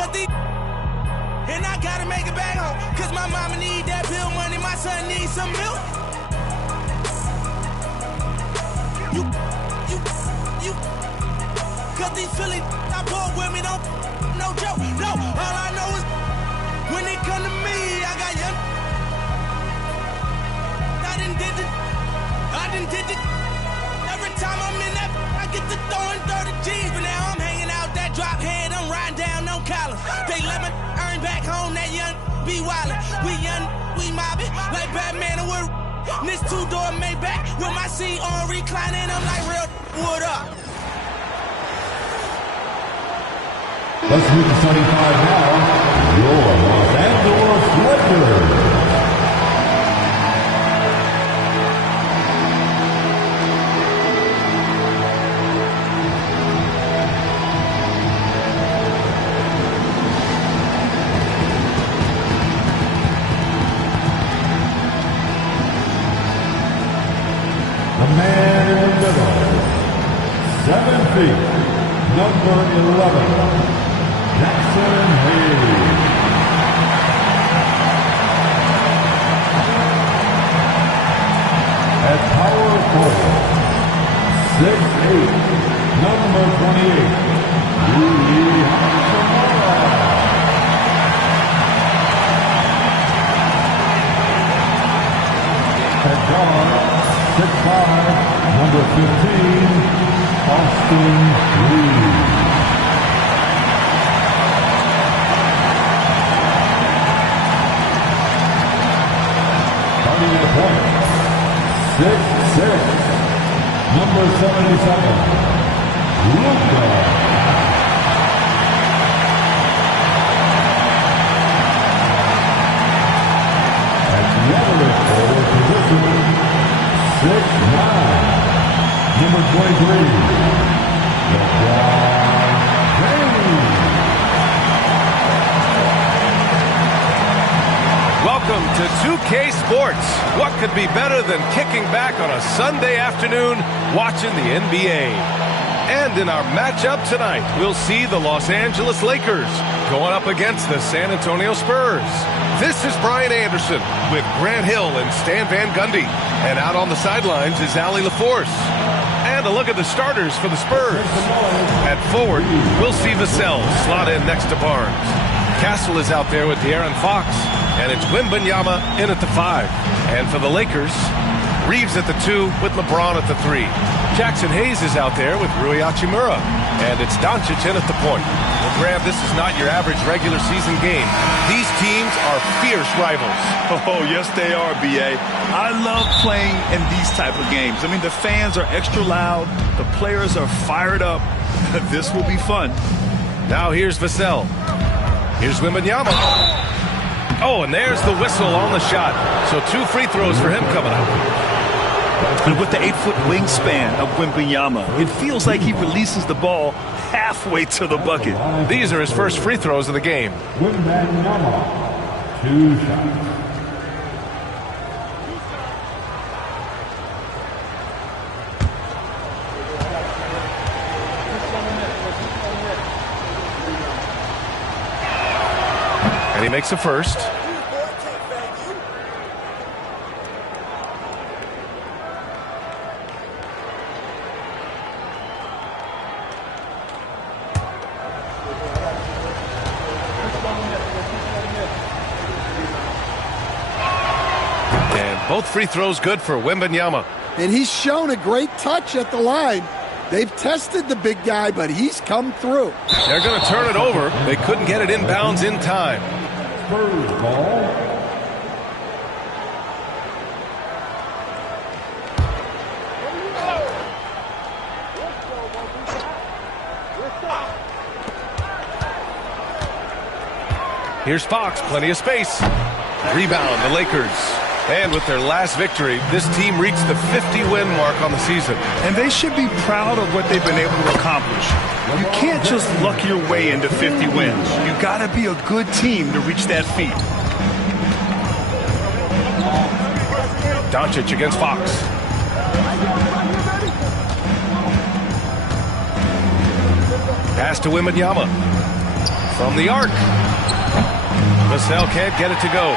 And I gotta make it back home, cause my mama need that bill money, my son needs some milk. Cause these Philly I bought with me, don't, no joke, no. All I know is, when it come to me, I got young. I done did it. Every time I'm in that, I get to throwing 30 G's, but now I'm hanging out that drop head, I'm riding down no collar. They let me earn back home, that young be wildin'. We young, we mobbin', like Batman and Wood. This two-door Maybach with my seat on reclining, I'm like, real, what up? Let's move to 75 now. Your Los Angeles Lakers. The man in the middle, 7 feet, number 11, Jackson Hayes. At power forward, 6'8", number 28, Rui Hachimura. At guard, 6'5", number 15, Austin Reeves. Starting at point, 6'6", number 77, Luka. At the other forward position, 6'9", number 23, LeBron James. Welcome to 2K Sports. What could be better than kicking back on a Sunday afternoon watching the NBA? And in our matchup tonight, we'll see the Los Angeles Lakers going up against the San Antonio Spurs. This is Brian Anderson with Grant Hill and Stan Van Gundy. And out on the sidelines is Allie LaForce. And a look at the starters for the Spurs. At forward, we'll see Vassell slot in next to Barnes. Castle is out there with De'Aaron Fox. And it's Wembanyama in at the 5. And for the Lakers, Reeves at the 2 with LeBron at the 3. Jackson Hayes is out there with Rui Hachimura. And it's Doncic in at the point. Well, Graham, this is not your average regular season game. These teams are fierce rivals. Oh, yes, they are, B.A. I love playing in these type of games. I mean, the fans are extra loud. The players are fired up. This will be fun. Now here's Vassell. Here's Wembanyama. Oh, and there's the whistle on the shot. So 2 free throws for him coming up. And with the 8-foot wingspan of Wembanyama, it feels like he releases the ball halfway to the bucket. These are his first free throws of the game. Wembanyama, 2 shots. And he makes a first. And both free throws good for Wembanyama. And he's shown a great touch at the line. They've tested the big guy, but he's come through. They're going to turn it over. They couldn't get it inbounds in time. Spurs ball. Here's Fox, plenty of space. Rebound, the Lakers. And with their last victory, this team reached the 50-win mark on the season. And they should be proud of what they've been able to accomplish. You can't just luck your way into 50 wins. You got to be a good team to reach that feat. Doncic against Fox. Pass to Wembanyama. From the arc. Vassell can't get it to go.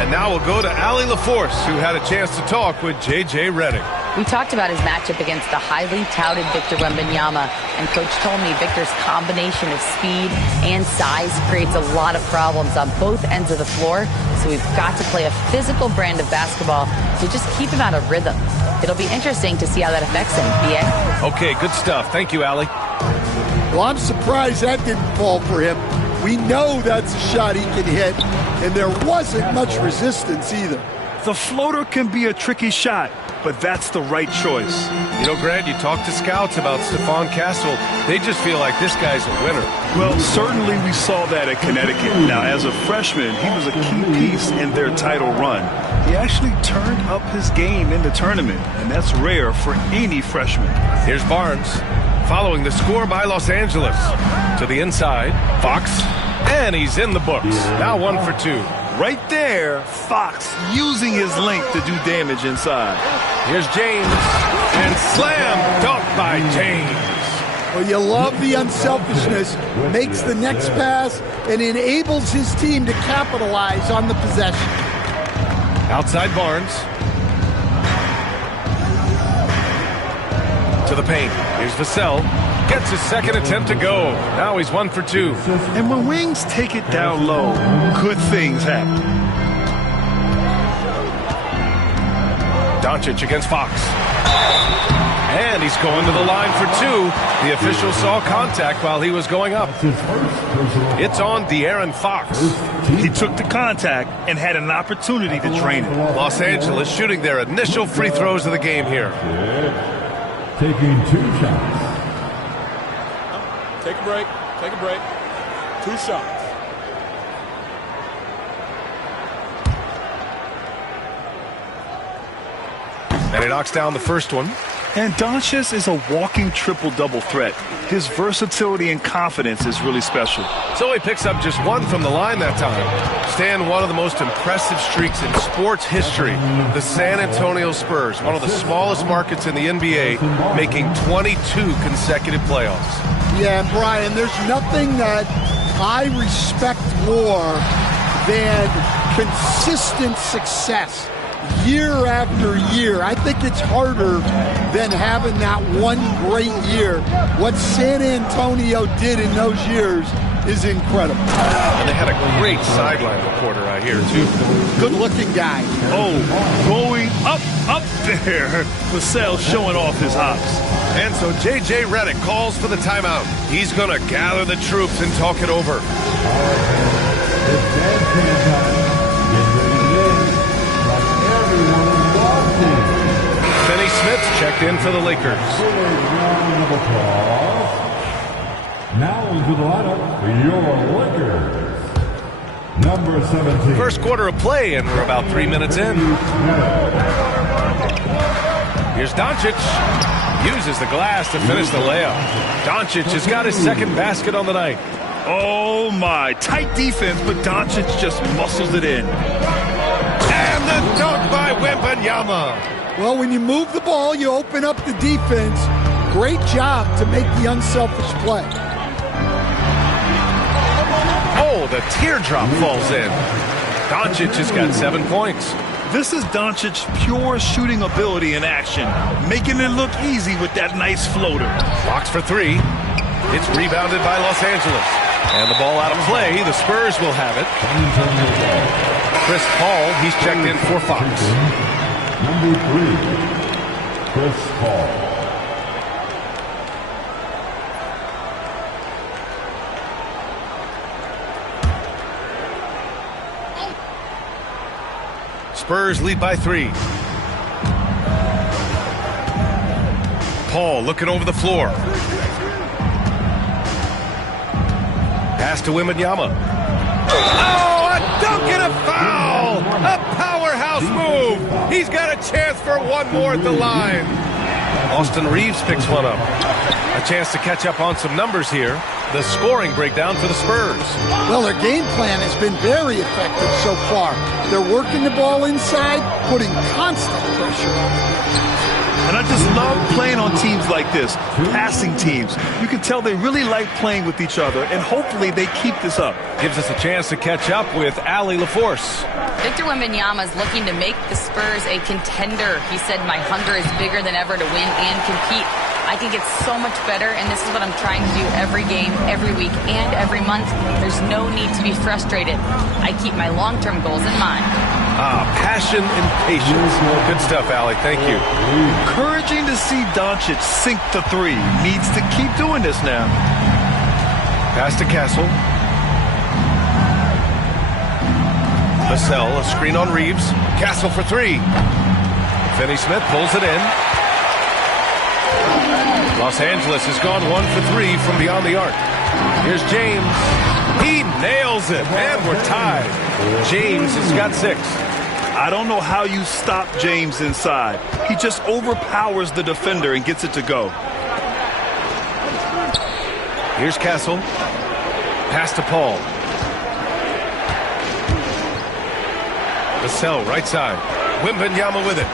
And now we'll go to Allie LaForce, who had a chance to talk with J.J. Redick. We talked about his matchup against the highly touted Victor Wembanyama, and Coach told me Victor's combination of speed and size creates a lot of problems on both ends of the floor, so we've got to play a physical brand of basketball to just keep him out of rhythm. It'll be interesting to see how that affects him, B.A. Okay, good stuff. Thank you, Allie. Well, I'm surprised that didn't fall for him. We know that's a shot he can hit, and there wasn't much resistance either. The floater can be a tricky shot, but that's the right choice. You know, Grant, you talk to scouts about Stephon Castle. They just feel like this guy's a winner. Well, certainly we saw that at Connecticut. Now, as a freshman, he was a key piece in their title run. He actually turned up his game in the tournament, and that's rare for any freshman. Here's Barnes, following the score by Los Angeles. To the inside, Fox, and he's in the books. Now 1 for 2. Right there, Fox using his length to do damage inside. Here's James, and slam dunk by James. Well, you love the unselfishness, makes the next pass, and enables his team to capitalize on the possession. Outside Barnes. To the paint. Here's Vassell. Gets his second attempt to go. Now he's 1 for 2. And when wings take it down low, good things happen. Doncic against Fox. And he's going to the line for 2. The official saw contact while he was going up. It's on De'Aaron Fox. He took the contact and had an opportunity to drain it. Los Angeles shooting their initial free throws of the game here. Taking 2 shots. Take a break. Take a break. 2 shots. And he knocks down the first one. And Doncic is a walking triple-double threat. His versatility and confidence is really special. So he picks up just 1 from the line that time. Staying one of the most impressive streaks in sports history. The San Antonio Spurs, one of the smallest markets in the NBA, making 22 consecutive playoffs. Yeah, and Brian, there's nothing that I respect more than consistent success year after year. I think it's harder than having that one great year. What San Antonio did in those years is incredible. And they had a great sideline reporter out here, too. Good-looking guy. Oh, going up there. Vassell showing off his hops. And so J.J. Redick calls for the timeout. He's going to gather the troops and talk it over. Finney Smith checked in for the Lakers. Now into the lineup, your Lakers. Number 17. First quarter of play, and we're about 3 minutes in. Here's Doncic. Uses the glass to finish the layup. Doncic has got his second basket on the night. Oh, my. Tight defense, but Doncic just muscles it in. And the dunk by Wembanyama. Well, when you move the ball, you open up the defense. Great job to make the unselfish play. Oh, the teardrop falls in. Doncic has got 7 points. This is Doncic's pure shooting ability in action, making it look easy with that nice floater. Fox for 3. It's rebounded by Los Angeles. And the ball out of play. The Spurs will have it. Chris Paul, he's checked in for Fox. Number 3, Chris Paul. Spurs lead by 3. Paul looking over the floor. Pass to Wembanyama. Oh, a dunk and a foul! A powerhouse move! He's got a chance for one more at the line. Austin Reeves picks one up. A chance to catch up on some numbers here. The scoring breakdown for the Spurs. Well, their game plan has been very effective so far. They're working the ball inside, putting constant pressure on it. And I just love playing on teams like this, passing teams. You can tell they really like playing with each other, and hopefully they keep this up. Gives us a chance to catch up with Allie LaForce. Victor Wembanyama is looking to make the Spurs a contender. He said, my hunger is bigger than ever to win and compete. I think it's so much better, and this is what I'm trying to do every game, every week, and every month. There's no need to be frustrated. I keep my long-term goals in mind. Passion and patience. Good stuff, Allie. Thank you. Encouraging to see Doncic sink the three. Needs to keep doing this now. Pass to Castle. Vassell, a screen on Reeves. Castle for three. Finney-Smith pulls it in. Los Angeles has gone 1 for 3 from beyond the arc. Here's James. He nails it, and we're tied. James has got 6. I don't know how you stop James inside. He just overpowers the defender and gets it to go. Here's Castle. Pass to Paul. Vassell, right side. Wembanyama with it.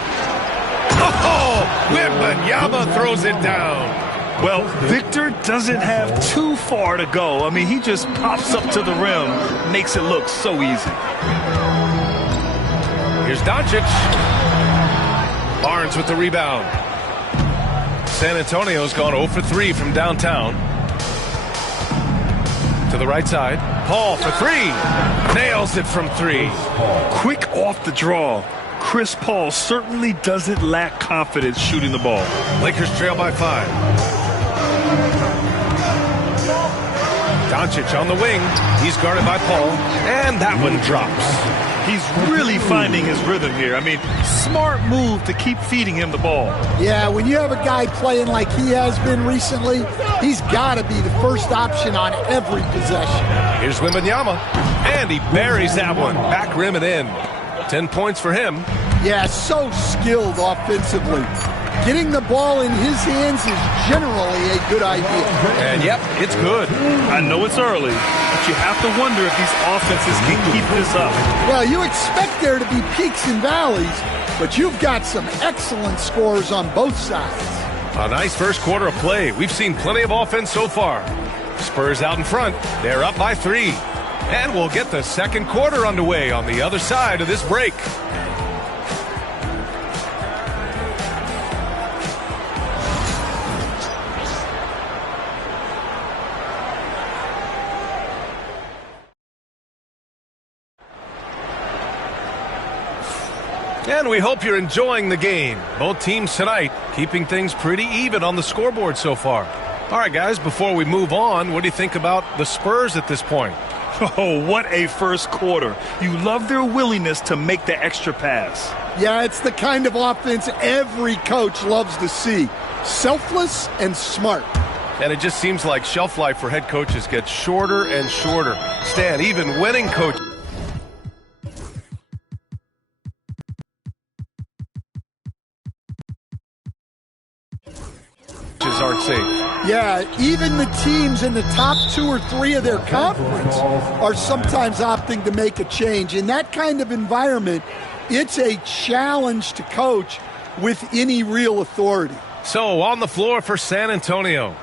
Oh, Wembanyama throws it down. Well, Victor doesn't have too far to go. I mean, he just pops up to the rim, makes it look so easy. Here's Doncic. Barnes with the rebound. San Antonio's gone 0 for 3 from downtown. To the right side. Paul for 3. Nails it from 3. Quick off the draw. Chris Paul certainly doesn't lack confidence shooting the ball. Lakers trail by 5. Doncic on the wing. He's guarded by Paul. And that one drops. He's really finding his rhythm here. I mean, smart move to keep feeding him the ball. Yeah, when you have a guy playing like he has been recently, he's got to be the first option on every possession. Here's Wembanyama. And he buries that one. Back rim and in. 10 points for him. Yeah, so skilled offensively. Getting the ball in his hands is generally a good idea. And yep, it's good. I know it's early, but you have to wonder if these offenses can keep this up. Well, you expect there to be peaks and valleys, but you've got some excellent scores on both sides. A nice first quarter of play. We've seen plenty of offense so far. Spurs out in front. They're up by 3. And we'll get the second quarter underway on the other side of this break. And we hope you're enjoying the game. Both teams tonight keeping things pretty even on the scoreboard so far. All right, guys, before we move on, what do you think about the Spurs at this point? Oh, what a first quarter. You love their willingness to make the extra pass. Yeah, it's the kind of offense every coach loves to see. Selfless and smart. And it just seems like shelf life for head coaches gets shorter and shorter. Stan, even winning coaches aren't safe. Yeah, even the teams in the top 2 or 3 of their conference are sometimes opting to make a change. In that kind of environment, it's a challenge to coach with any real authority. So on the floor for San Antonio,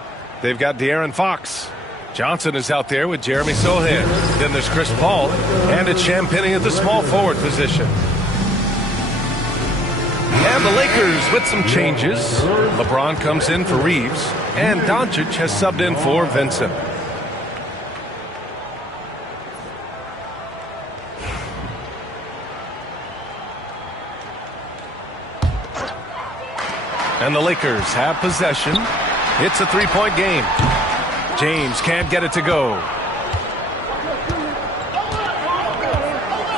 they've got De'Aaron Fox. Johnson is out there with Jeremy Sohan. Then there's Chris Paul, and it's Champagnie at the small forward position. And the Lakers with some changes. LeBron comes in for Reeves, and Doncic has subbed in for Vincent. And the Lakers have possession. It's a 3-point game. James can't get it to go.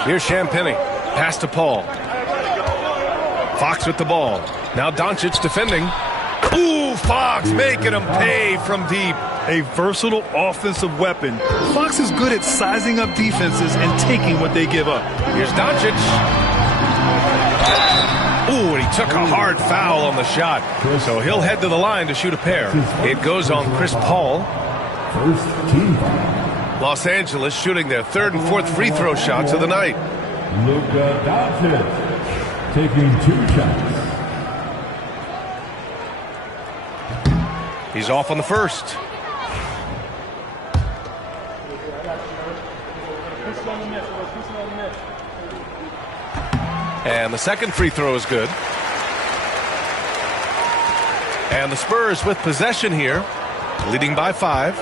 Here's Champagnie. Pass to Paul. Fox with the ball. Now Doncic defending. Ooh, Fox making him pay from deep. A versatile offensive weapon. Fox is good at sizing up defenses and taking what they give up. Here's Doncic. Ooh, and he took a hard foul on the shot. So he'll head to the line to shoot a pair. It goes on Chris Paul. First team foul. Los Angeles shooting their 3rd and 4th free throw shots of the night. Luka Doncic taking 2 shots. He's off on the first. And the second free throw is good. And the Spurs with possession here, leading by 5.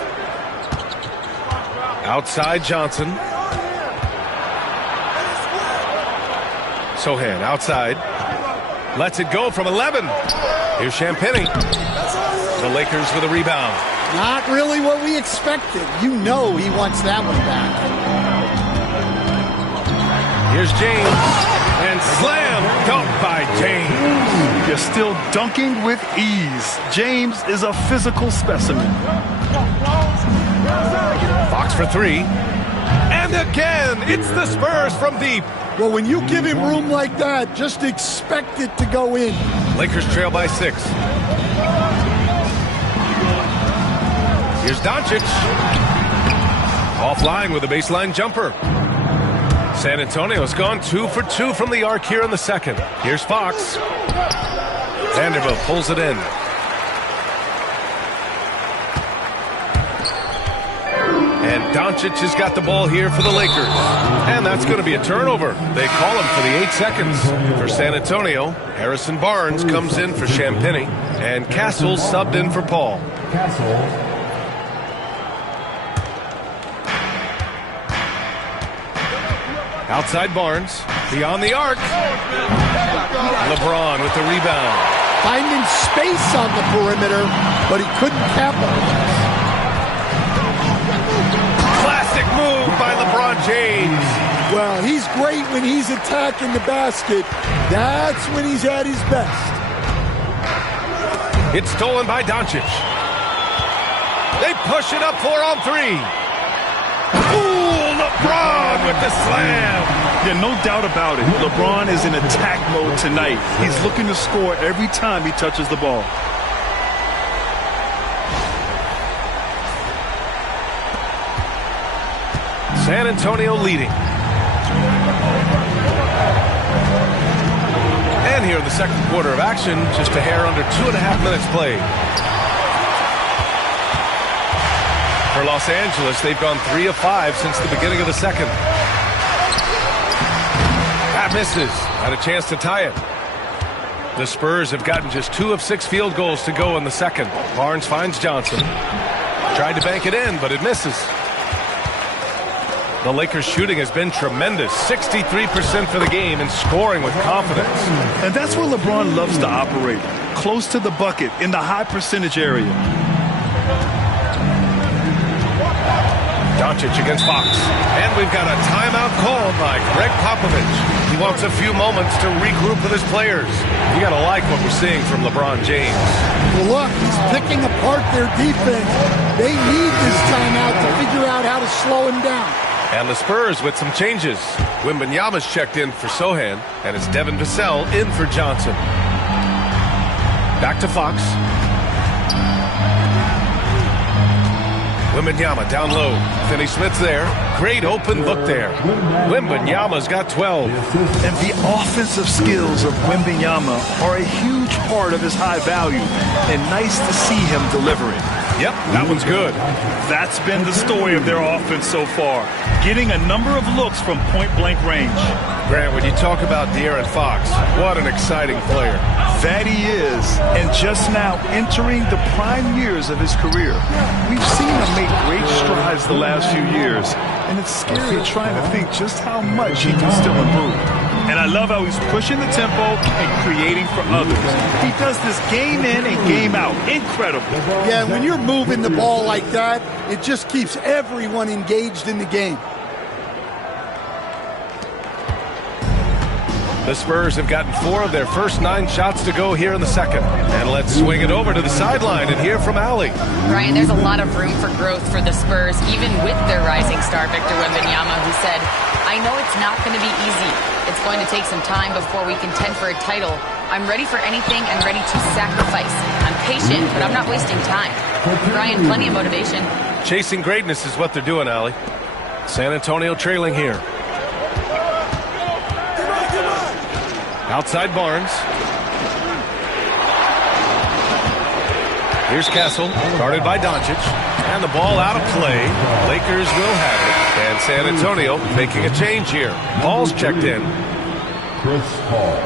Outside Johnson. Sochan outside. Lets it go from 11. Here's Champagnie. The Lakers with a rebound. Not really what we expected. You know he wants that one back. Here's James. And slam dunk by James. You're still dunking with ease. James is a physical specimen. Fox for 3. And again, it's the Spurs from deep. Well, when you give him room like that, just expect it to go in. Lakers trail by 6. Here's Doncic. Offline with a baseline jumper. San Antonio's gone 2 for 2 from the arc here in the second. Here's Fox. Vanderbilt pulls it in. And Doncic has got the ball here for the Lakers. And that's going to be a turnover. They call him for the 8 seconds. For San Antonio, Harrison Barnes comes in for Champagnie. And Castles subbed in for Paul. Outside Barnes, beyond the arc. LeBron with the rebound. Finding space on the perimeter, but he couldn't capitalize. Classic move by LeBron James. Well, he's great when he's attacking the basket. That's when he's at his best. It's stolen by Doncic. They push it up 4 on 3. Ooh, LeBron with the slam. Yeah, no doubt about it. LeBron is in attack mode tonight. He's looking to score every time he touches the ball. San Antonio leading. And here in the second quarter of action, just a hair under 2.5 minutes played. For Los Angeles, they've gone 3 of 5 since the beginning of the second. That misses. Had a chance to tie it. The Spurs have gotten just 2 of 6 field goals to go in the second. Barnes finds Johnson. Tried to bank it in, but it misses. The Lakers' shooting has been tremendous. 63% for the game and scoring with confidence. And that's where LeBron loves to operate. Close to the bucket in the high percentage area. Doncic against Fox. And we've got a timeout called by Greg Popovich. He wants a few moments to regroup with his players. You got to like what we're seeing from LeBron James. Well, look, he's picking apart their defense. They need this timeout to figure out how to slow him down. And the Spurs with some changes. Wembanyama's checked in for Sochan, and it's Devin Vassell in for Johnson. Back to Fox. Wembanyama down low. Finney-Smith's there. Great open look there. Wembanyama's got 12. And the offensive skills of Wembanyama are a huge part of his high value. And nice to see him delivering. Yep, that one's good. That's been the story of their offense so far. Getting a number of looks from point-blank range. Grant, when you talk about De'Aaron Fox, what an exciting player. That he is, and just now entering the prime years of his career. We've seen him make great strides the last few years, and it's scary trying to think just how much he can still improve. And I love how he's pushing the tempo and creating for others. He does this game in and game out. Incredible. Yeah, when you're moving the ball like that, it just keeps everyone engaged in the game. The Spurs have gotten 4 of their first 9 shots to go here in the second. And let's swing it over to the sideline and hear from Allie. Brian, there's a lot of room for growth for the Spurs, even with their rising star, Victor Wembanyama, who said, I know it's not going to be easy. It's going to take some time before we contend for a title. I'm ready for anything and ready to sacrifice. I'm patient, but I'm not wasting time. Brian, plenty of motivation. Chasing greatness is what they're doing, Allie. San Antonio trailing here. Outside Barnes. Here's Kessel, guarded by Doncic, and the ball out of play. Lakers will have it, and San Antonio making a change here. Paul's checked in. Chris Paul.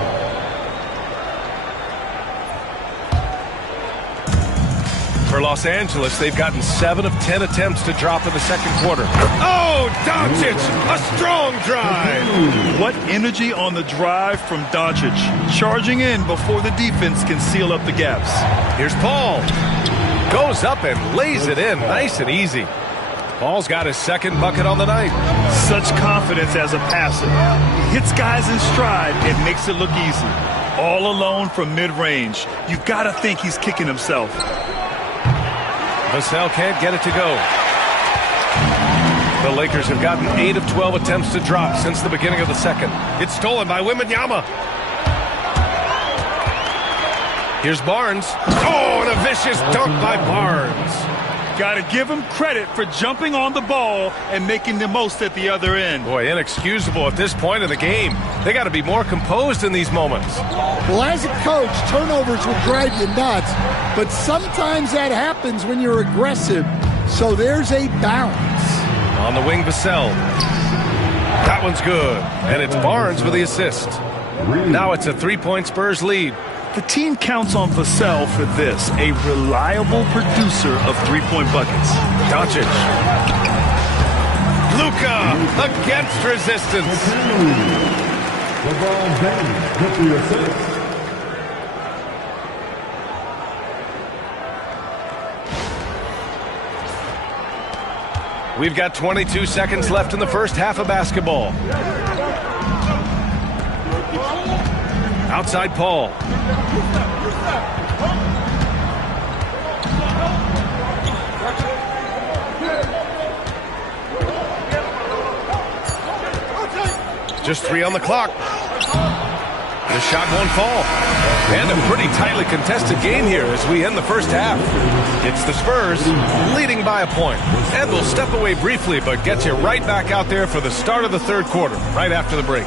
For Los Angeles, they've gotten 7 of 10 attempts to drop in the second quarter. Oh, Doncic, a strong drive. What energy on the drive from Doncic, charging in before the defense can seal up the gaps. Here's Paul. Goes up and lays it in nice and easy. Paul's got his second bucket on the night. Such confidence as a passer. He hits guys in stride and makes it look easy. All alone from mid-range. You've got to think he's kicking himself. Vassell can't get it to go. The Lakers have gotten 8 of 12 attempts to drop since the beginning of the second. It's stolen by Wembanyama. Here's Barnes. Oh, and a vicious dunk by Barnes. Got to give him credit for jumping on the ball and making the most at the other end. Boy, inexcusable at this point in the game. They got to be more composed in these moments. Well, as a coach, turnovers will drive you nuts, but sometimes that happens when you're aggressive. So there's a balance. On the wing, Vassell. That one's good. And it's Barnes with the assist. Now it's a 3-point Spurs lead. The team counts on Vassell for this, a reliable producer of three-point buckets. Doncic. Luka against resistance. LeBron James with the assist. We've got 22 seconds left in the first half of basketball. Outside Paul. Just 3 on the clock. The shot won't fall. And a pretty tightly contested game here as we end the first half. It's the Spurs leading by a point. And we'll step away briefly, but get you right back out there for the start of the third quarter, right after the break.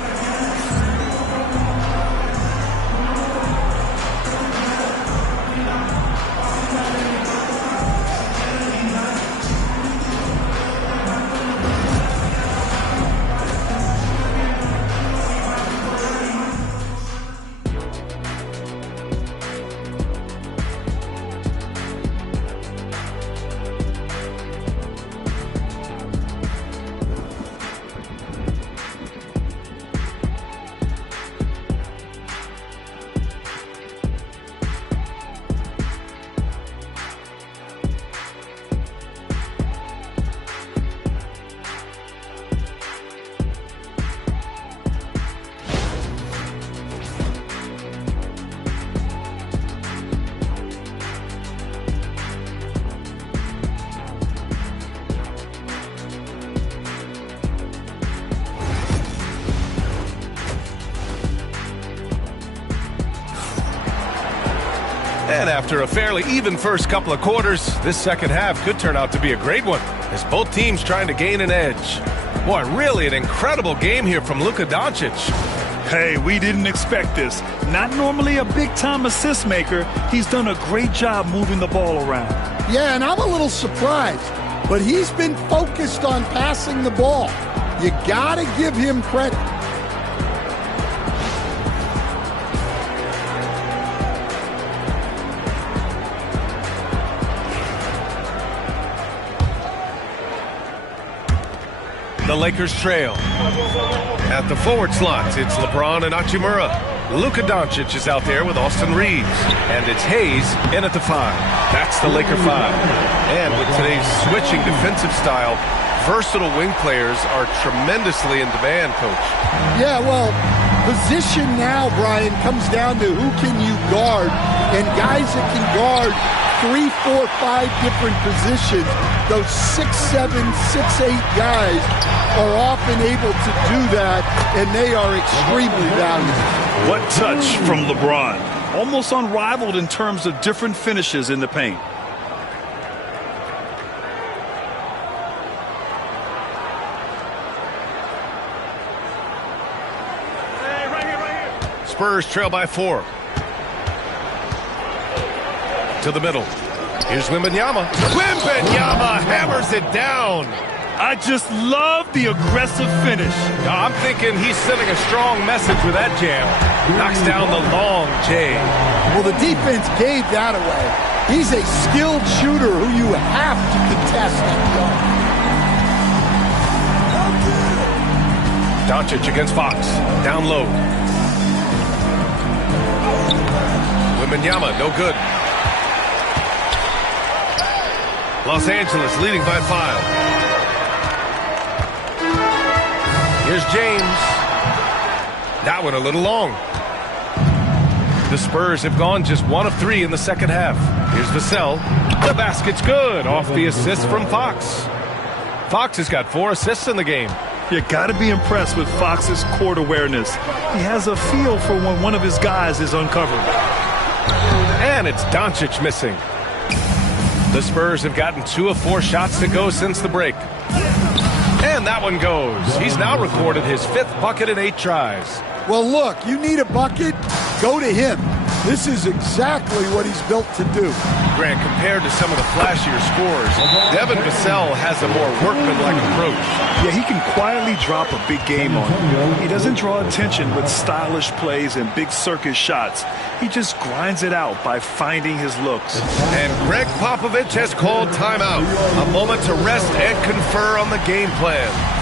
And after a fairly even first couple of quarters, this second half could turn out to be a great one, as both teams trying to gain an edge. Boy, really an incredible game here from Luka Doncic. Hey, we didn't expect this. Not normally a big-time assist maker. He's done a great job moving the ball around. Yeah, and I'm a little surprised, but he's been focused on passing the ball. You gotta give him credit. The Lakers trail. At the forward slots, it's LeBron and Hachimura. Luka Doncic is out there with Austin Reeves. And it's Hayes in at the 5. That's the Laker 5. And with today's switching defensive style, versatile wing players are tremendously in demand, Coach. Yeah, well, position now, Brian, comes down to who can you guard. And guys that can guard 3, 4, 5 different positions, those 6'7", 6'8" guys are often able to do that, and they are extremely valuable. What touch from LeBron. Almost unrivaled in terms of different finishes in the paint. Spurs trail by 4. To the middle. Here's Wembanyama. Wembanyama hammers it down. I just love the aggressive finish. I'm thinking he's sending a strong message with that jam. Knocks down the long J. Well, the defense gave that away. He's a skilled shooter who you have to contest and go. Doncic against Fox. Down low. Wembanyama, no good. Los Angeles leading by 5. Here's James. That one a little long. The Spurs have gone just 1 of 3 in the second half. Here's Vassell. The basket's good off the assist from Fox. Fox has got 4 assists in the game. You got to be impressed with Fox's court awareness. He has a feel for when one of his guys is uncovered. And it's Doncic missing. The Spurs have gotten 2 of 4 shots to go since the break. And that one goes. He's now recorded his 5th bucket in 8 tries. Well, look, you need a bucket, go to him. This is exactly what he's built to do. Grant, compared to some of the flashier scores, Devin Vassell has a more workmanlike approach. Yeah, he can quietly drop a big game on you. He doesn't draw attention with stylish plays and big circus shots. He just grinds it out by finding his looks. And Greg Popovich has called timeout. A moment to rest and confer on the game plan.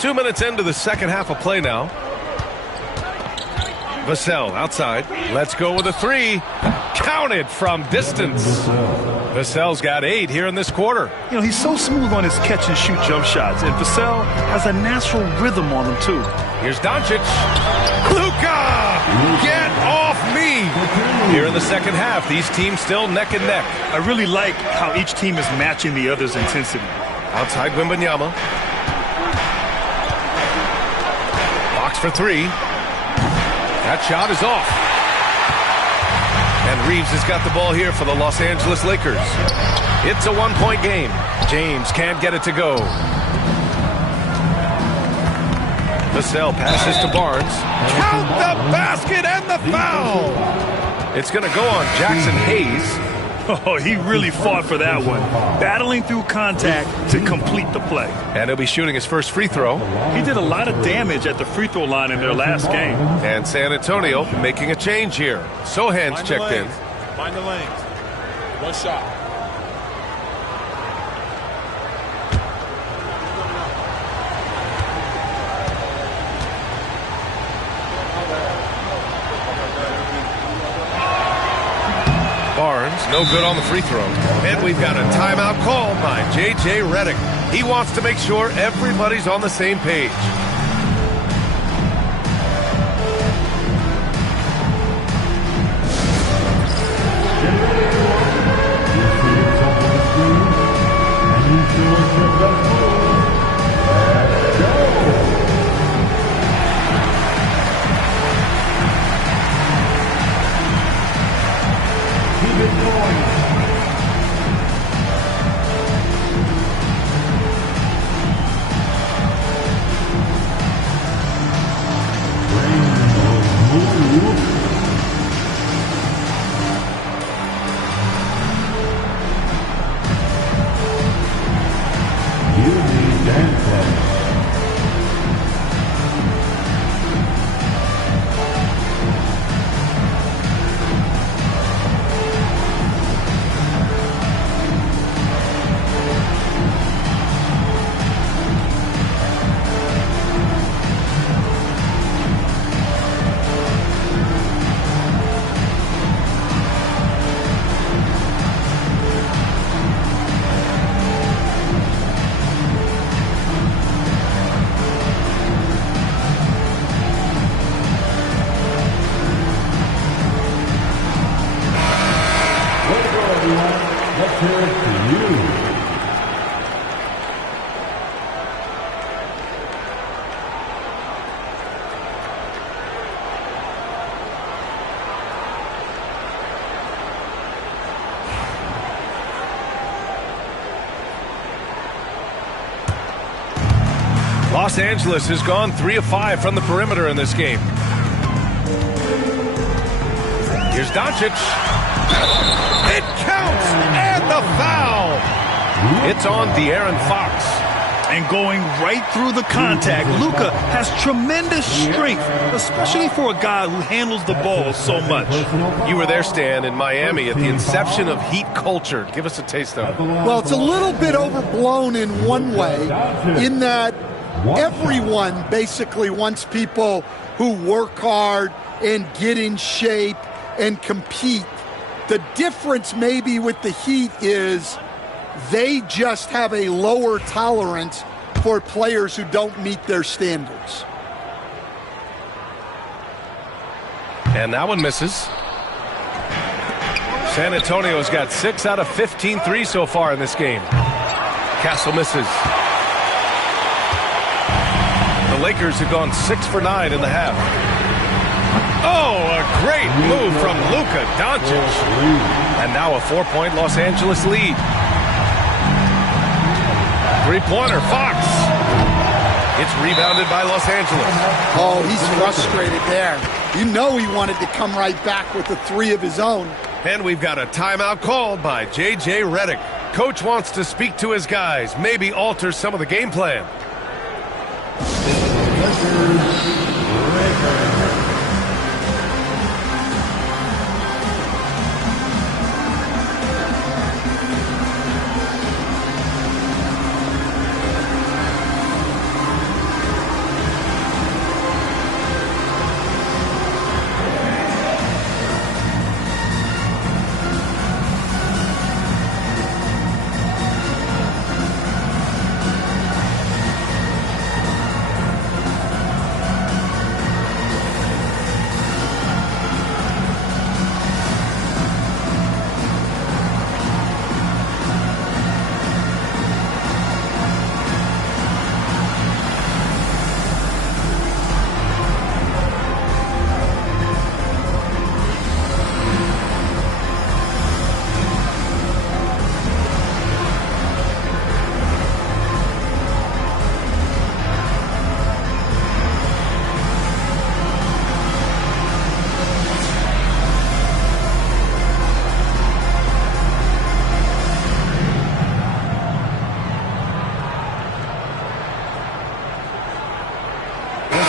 Two minutes into the second half of play now. Vassell outside. Let's go with a 3. Counted from distance. Vassell's got 8 here in this quarter. You know, he's so smooth on his catch-and-shoot jump shots, and Vassell has a natural rhythm on him, too. Here's Doncic. Luka! Get off me! Here in the second half, these teams still neck and neck. I really like how each team is matching the other's intensity. Outside Wembanyama. Fox for 3. That shot is off. And Reeves has got the ball here for the Los Angeles Lakers. It's a 1-point game. James can't get it to go. Vassell passes to Barnes. Count the basket and the foul. It's going to go on Jackson Hayes. Oh, he really fought for that one. Battling through contact to complete the play. And he'll be shooting his first free throw. He did a lot of damage at the free throw line in their last game. And San Antonio making a change here. Sohan's checked in. Find the lanes. 1 shot. Barnes, no good on the free throw. And we've got a timeout called by J.J. Redick. He wants to make sure everybody's on the same page. Los Angeles has gone 3 of 5 from the perimeter in this game. Here's Doncic. It counts, and the foul. It's on De'Aaron Fox. And going right through the contact, Luka has tremendous strength, especially for a guy who handles the ball so much. You were there, Stan, in Miami at the inception of Heat culture. Give us a taste of it. Well, it's a little bit overblown in one way, in that everyone basically wants people who work hard and get in shape and compete. The difference maybe with the Heat is they just have a lower tolerance for players who don't meet their standards. And that one misses. San Antonio's got 6 out of 15 threes so far in this game. Castle misses. The Lakers have gone 6 for 9 in the half. Oh, a great move from Luka Doncic. And now a 4-point Los Angeles lead. Three-pointer, Fox. It's rebounded by Los Angeles. Oh, he's frustrated there. You know he wanted to come right back with a 3 of his own. And we've got a timeout called by J.J. Redick. Coach wants to speak to his guys, maybe alter some of the game plan.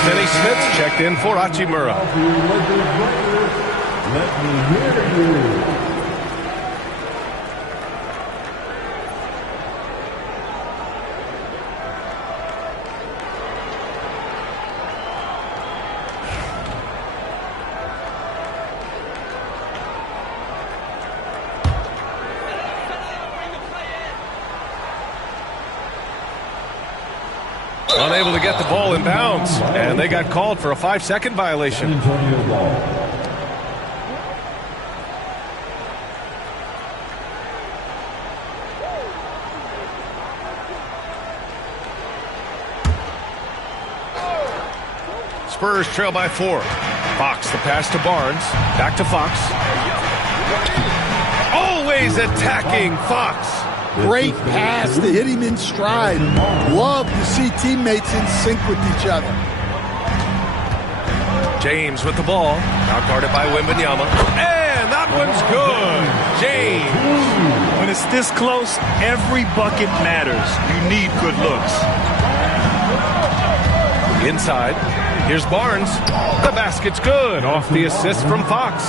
Denny Smith checked in for Hachimura. Let me hear you. Unable to get the ball in bounds, and they got called for a 5-second violation. Antonio ball. Spurs trail by 4. Fox the pass to Barnes. Back to Fox. Always attacking Fox. Great pass to hit him in stride. Love to see teammates in sync with each other. James with the ball. Now guarded by Wembanyama. And that one's good. James. When it's this close, every bucket matters. You need good looks. Inside. Here's Barnes. The basket's good. Off the assist from Fox.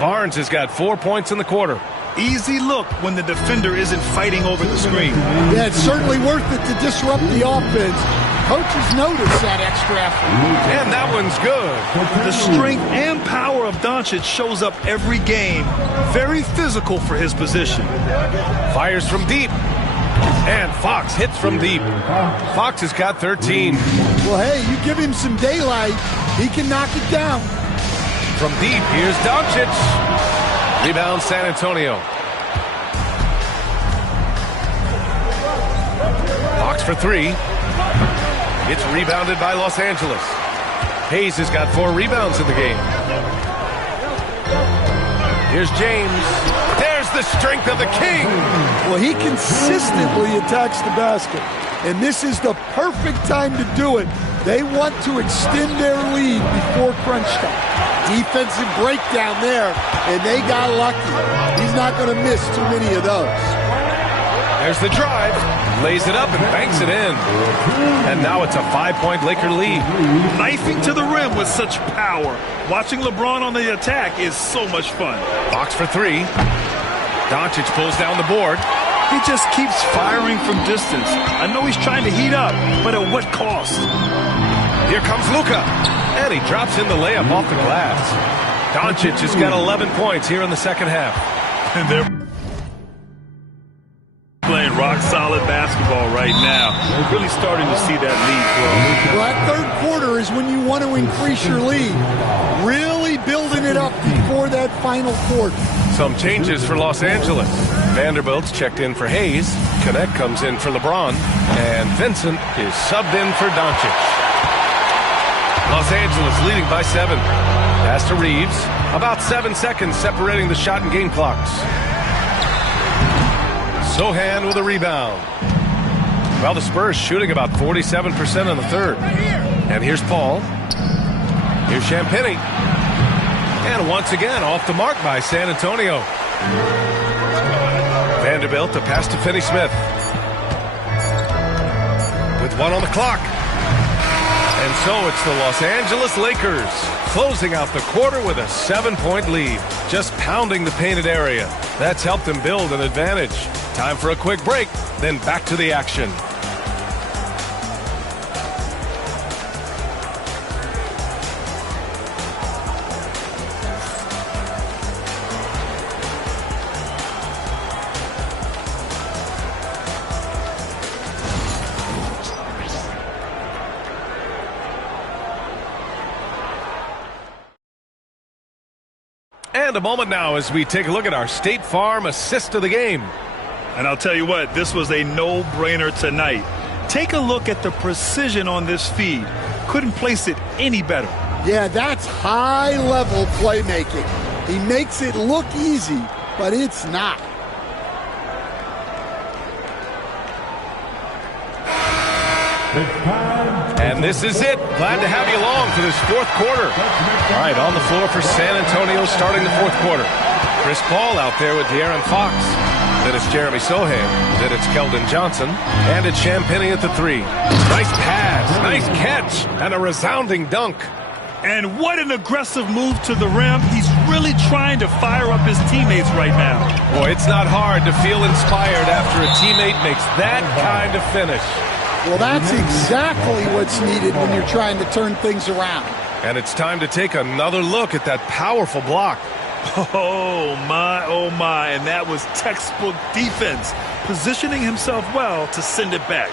Barnes has got 4 points in the quarter. Easy look when the defender isn't fighting over the screen. Yeah, it's certainly worth it to disrupt the offense. Coaches notice that extra effort. And that one's good. The strength and power of Doncic shows up every game. Very physical for his position. Fires from deep. And Fox hits from deep. Fox has got 13. Well, hey, you give him some daylight, he can knock it down. From deep, here's Doncic. Rebound San Antonio. Fox for 3. It's rebounded by Los Angeles. Hayes has got 4 rebounds in the game. Here's James. There's the strength of the king. Well, he consistently attacks the basket, and this is the perfect time to do it. They want to extend their lead before crunch time. Defensive breakdown there, and they got lucky. He's not going to miss too many of those. There's the drive. Lays it up and banks it in. And now it's a 5-point Laker lead. Knifing to the rim with such power. Watching LeBron on the attack is so much fun. Fox for three. Doncic pulls down the board. He just keeps firing from distance. I know he's trying to heat up, but at what cost? Here comes Luka. And he drops in the layup off the glass. Doncic has got 11 points here in the second half. And they're playing rock-solid basketball right now. We're really starting to see that lead grow. Well, that third quarter is when you want to increase your lead. Really building it up before that final quarter. Some changes for Los Angeles. Vanderbilt's checked in for Hayes. Connect comes in for LeBron. And Vincent is subbed in for Doncic. Los Angeles leading by 7. Pass to Reeves. About 7 seconds separating the shot and game clocks. Sohan with a rebound. Well, the Spurs shooting about 47% in the third. And here's Paul. Here's Champagnie. And once again, off the mark by San Antonio. Vanderbilt, a pass to Finney-Smith. With 1 on the clock. And so it's the Los Angeles Lakers closing out the quarter with a 7-point lead. Just pounding the painted area. That's helped them build an advantage. Time for a quick break, then back to the action. And a moment now as we take a look at our State Farm assist of the game. And I'll tell you what, this was a no-brainer tonight. Take a look at the precision on this feed. Couldn't place it any better. Yeah, that's high-level playmaking. He makes it look easy, but it's not. And this is it. Glad to have you along for this fourth quarter. All right, on the floor for San Antonio starting the fourth quarter. Chris Paul out there with De'Aaron Fox. Then it's Jeremy Sohan. Then it's Keldon Johnson. And it's Champagnie at the 3. Nice pass, nice catch, and a resounding dunk. And what an aggressive move to the rim. He's really trying to fire up his teammates right now. Boy, it's not hard to feel inspired after a teammate makes that kind of finish. Well, that's exactly what's needed when you're trying to turn things around. And it's time to take another look at that powerful block. Oh, my, and that was textbook defense, positioning himself well to send it back.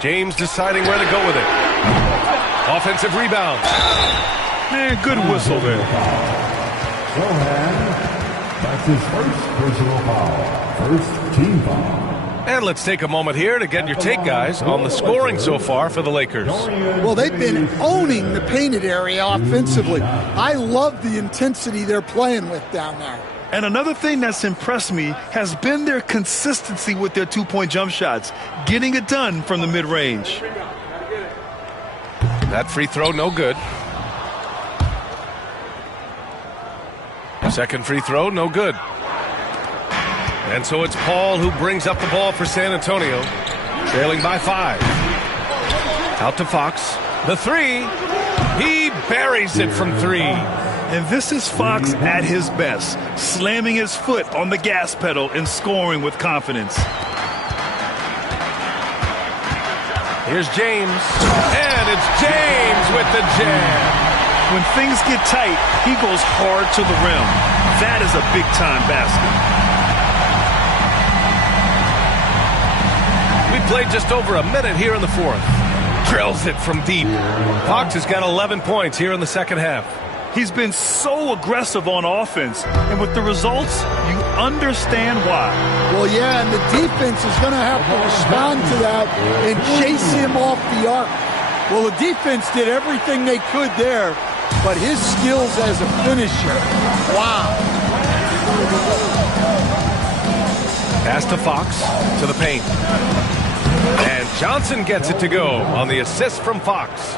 James deciding where to go with it. Offensive rebound. Man, good whistle there. That's his first personal foul. First team foul. And let's take a moment here to get your take, guys, on the scoring so far for the Lakers. Well, they've been owning the painted area offensively. I love the intensity they're playing with down there. And another thing that's impressed me has been their consistency with their two-point jump shots, getting it done from the mid-range. That free throw, no good. Second free throw, no good. And so it's Paul who brings up the ball for San Antonio, trailing by 5. Out to Fox. The 3. He buries it from 3. And this is Fox at his best, slamming his foot on the gas pedal and scoring with confidence. Here's James. And it's James with the jam. When things get tight, he goes hard to the rim. That is a big-time basket. We played just over a minute here in the fourth. Drills it from deep. Fox has got 11 points here in the second half. He's been so aggressive on offense, and with the results, you understand why. Well, yeah, and the defense is going to have to respond to that and chase him off the arc. Well, the defense did everything they could there, but his skills as a finisher, wow. Pass to Fox, to the paint. And Johnson gets it to go on the assist from Fox.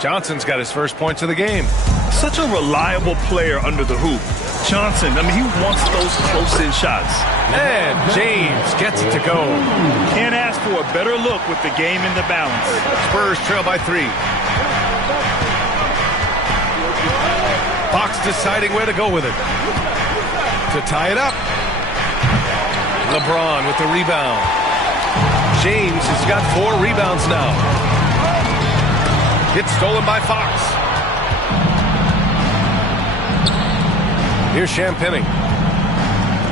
Johnson's got his first points of the game. Such a reliable player under the hoop. Johnson, I mean, he wants those close-in shots. And James gets it to go. Can't ask for a better look with the game in the balance. Spurs trail by 3. Fox deciding where to go with it. To tie it up. LeBron with the rebound. James has got 4 rebounds now. It's stolen by Fox. Here's Champagnie.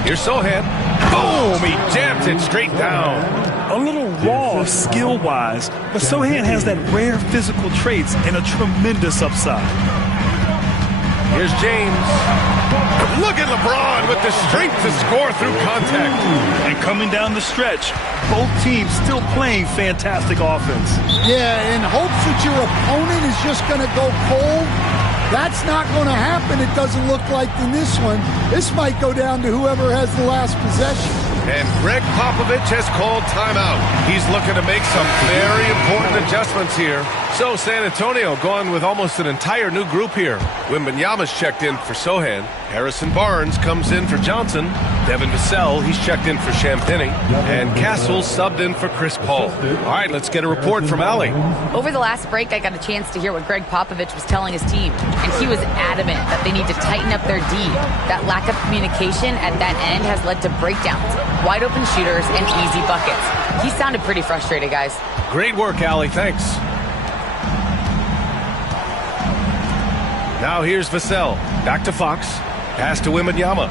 Here's Sohan. Boom! He jams it straight down. A little raw skill-wise, but Sohan has that rare physical traits and a tremendous upside. Here's James. Look at LeBron with the strength to score through contact. And coming down the stretch, both teams still playing fantastic offense. Yeah, in hopes that your opponent is just going to go cold. That's not going to happen, it doesn't look like in this one. This might go down to whoever has the last possession. And Greg Popovich has called timeout. He's looking to make some very important adjustments here. So San Antonio going with almost an entire new group here. Wembanyama's checked in for Sohan. Harrison Barnes comes in for Johnson. Devin Vassell, he's checked in for Champagnie. And Castle subbed in for Chris Paul. All right, let's get a report from Allie. Over the last break, I got a chance to hear what Greg Popovich was telling his team. And he was adamant that they need to tighten up their D. That lack of communication at that end has led to breakdowns, wide open shooters, and easy buckets. He sounded pretty frustrated, guys. Great work, Allie. Thanks. Now here's Vassell. Back to Fox. Pass to Wembanyama.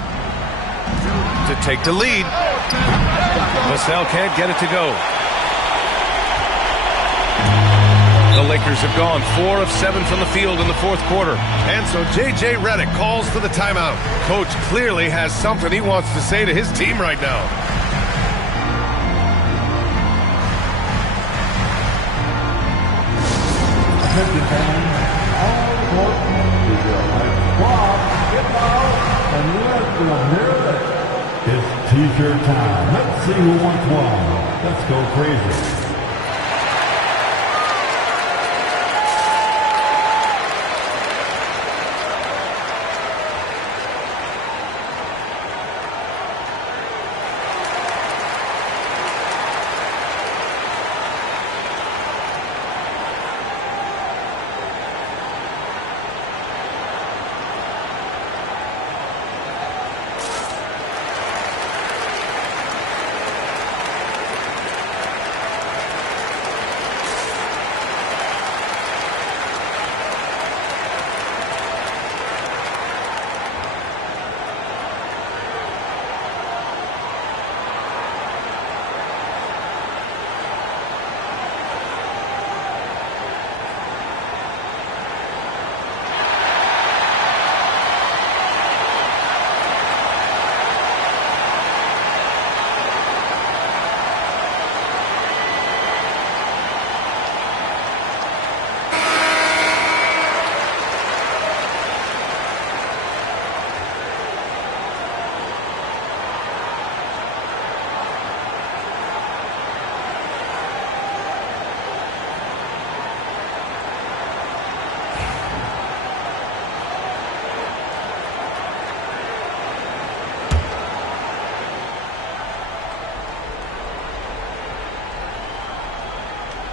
To take the lead. Vassell can't get it to go. The Lakers have gone 4 of 7 from the field in the fourth quarter. And so J.J. Redick calls for the timeout. Coach clearly has something he wants to say to his team right now. It's t-shirt time. Let's see who wants one. Let's go crazy.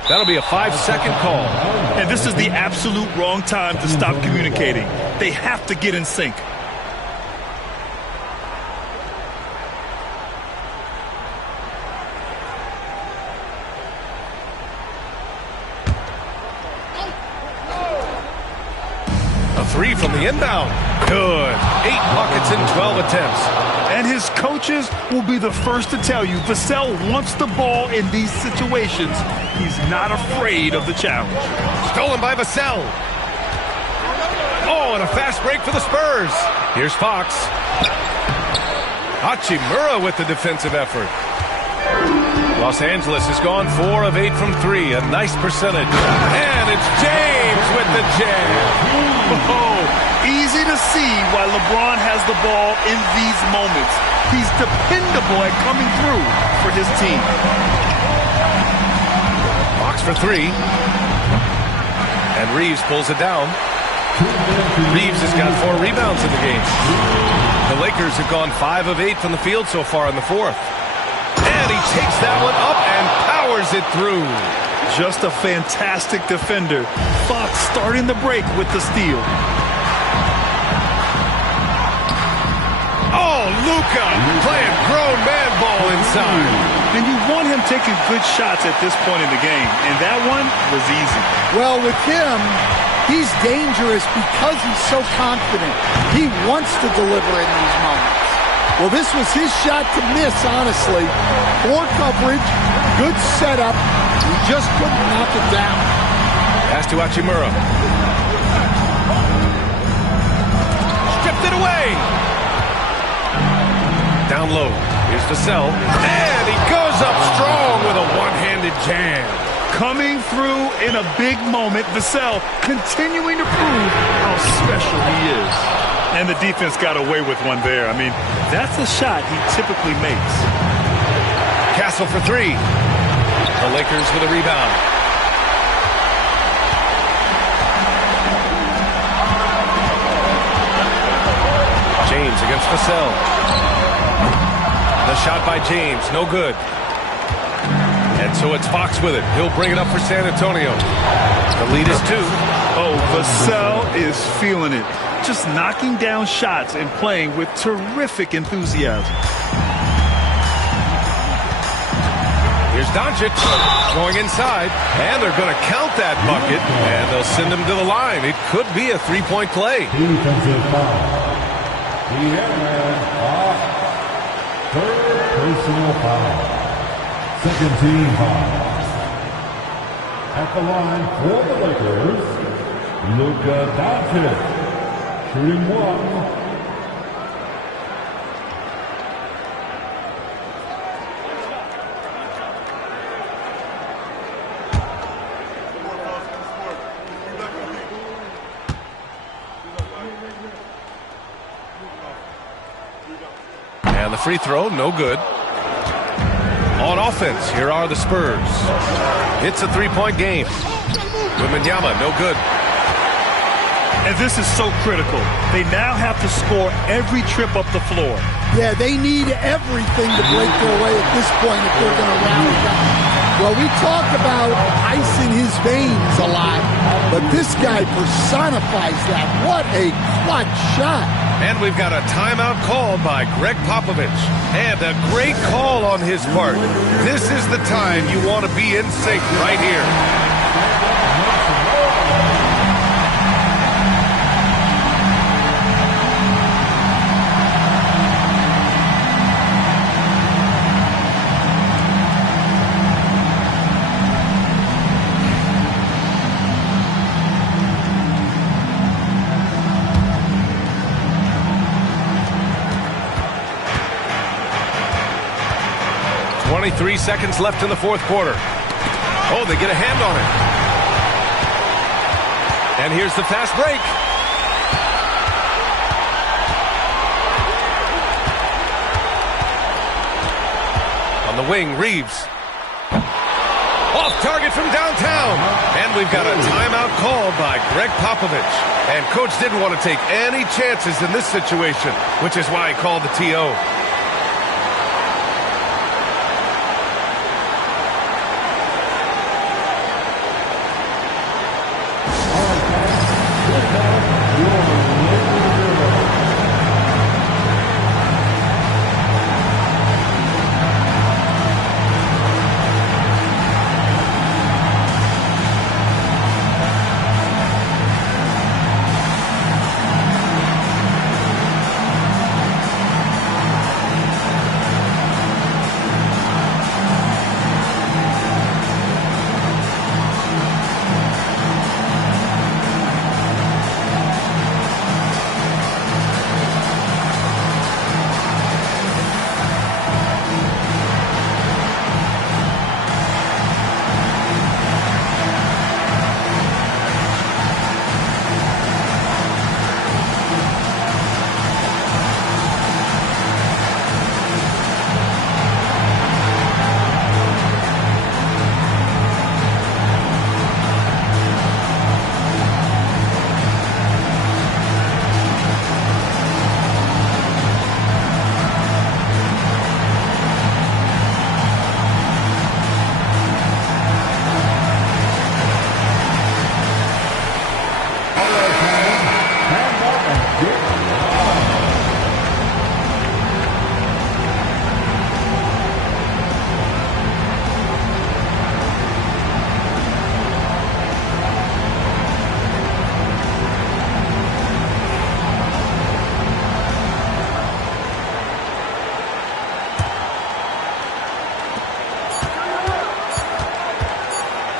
That'll be a 5-second call. And this is the absolute wrong time to stop communicating. They have to get in sync. A 3 from the inbound. Good. 8 buckets in 12 attempts. And his coaches will be the first to tell you Vassell wants the ball in these situations. He's not afraid of the challenge. Stolen by Vassell. Oh, and a fast break for the Spurs. Here's Fox. Hachimura with the defensive effort. Los Angeles has gone 4 of 8 from 3, a nice percentage. And it's James with the jam. Oh, easy to see why LeBron has the ball in these moments. He's dependable at coming through for his team. Box for 3. And Reeves pulls it down. Reeves has got 4 rebounds in the game. The Lakers have gone 5 of 8 from the field so far in the fourth. And he takes that one up and powers it through. Just a fantastic defender. Fox starting the break with the steal. Oh, Luka playing grown man ball inside. And you want him taking good shots at this point in the game. And that one was easy. Well, with him, he's dangerous because he's so confident. He wants to deliver in these moments. Well, this was his shot to miss, honestly. Poor coverage, good setup. He just couldn't knock it down. Pass to Hachimura. Stripped it away. Down low. Here's Vassell. And he goes up strong with a one-handed jam. Coming through in a big moment, Vassell continuing to prove how special he is. And the defense got away with one there. I mean, that's a shot he typically makes. Castle for 3. The Lakers with a rebound. James against Vassell. The shot by James, no good. And so it's Fox with it. He'll bring it up for San Antonio. The lead is 2. Oh, Vassell is feeling it. Just knocking down shots and playing with terrific enthusiasm. Here's Doncic going inside, and they're going to count that bucket, and they'll send him to the line. It could be a 3-point play. Defensive foul. Third personal foul. Second team foul. At the line for the Lakers, Luka Doncic. Shooting 1. And the free throw, no good. On offense, here are the Spurs. It's a 3-point game. Wembanyama, no good. And this is so critical. They now have to score every trip up the floor. Yeah, they need everything to break their way at this point if they're going to rally down. Well, we talk about ice in his veins a lot, but this guy personifies that. What a clutch shot. And we've got a timeout called by Greg Popovich. And a great call on his part. This is the time you want to be in sync right here. Three seconds left in the fourth quarter. Oh, they get a hand on it. And here's the fast break. On the wing, Reeves. Off target from downtown. And we've got a timeout called by Greg Popovich. And coach didn't want to take any chances in this situation, which is why he called the TO.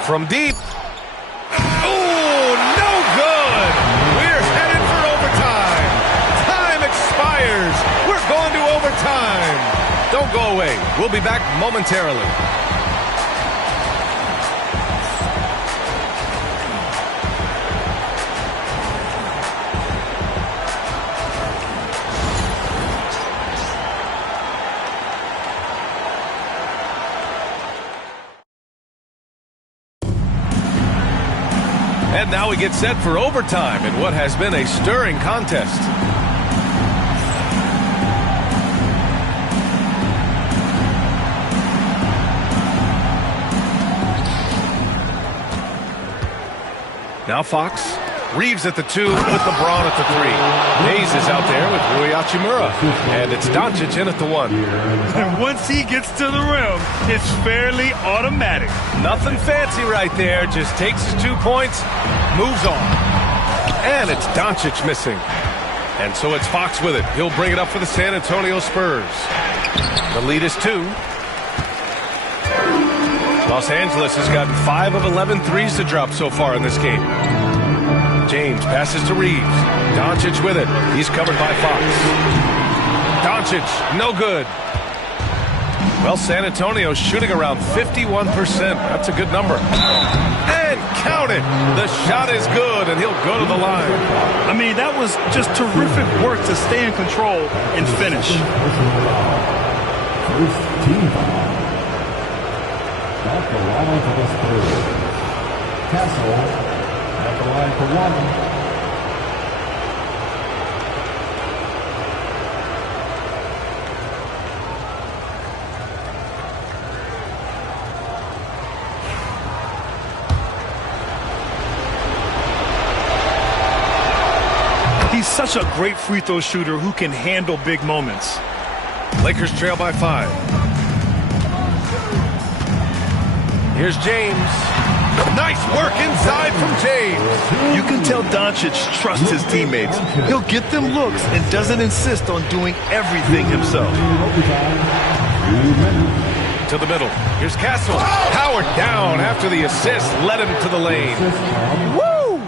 From deep. Oh, no good. We're headed for overtime. Time expires. We're going to overtime. Don't go away. We'll be back momentarily. And now we get set for overtime in what has been a stirring contest. Now Fox. Reeves at the 2 with LeBron at the 3. Hayes is out there with Rui Hachimura. And it's Doncic in at the 1. And once he gets to the rim, it's fairly automatic. Nothing fancy right there. Just takes his 2 points, moves on. And it's Doncic missing. And so it's Fox with it. He'll bring it up for the San Antonio Spurs. The lead is 2. Los Angeles has gotten 5 of 11 threes to drop so far in this game. James passes to Reeves. Doncic with it. He's covered by Fox. Doncic, no good. Well, San Antonio's shooting around 51%. That's a good number. And count it. The shot is good, and he'll go to the line. I mean, that was just terrific work to stay in control and finish. First team foul. At the line for the Spurs. Castle. At the line for 1. He's such a great free throw shooter who can handle big moments. Lakers trail by 5. Here's James. Nice work inside from James. You can tell Doncic trusts his teammates. He'll get them looks and doesn't insist on doing everything himself. To the middle. Here's Castle. Howard down after the assist led him to the lane. Woo!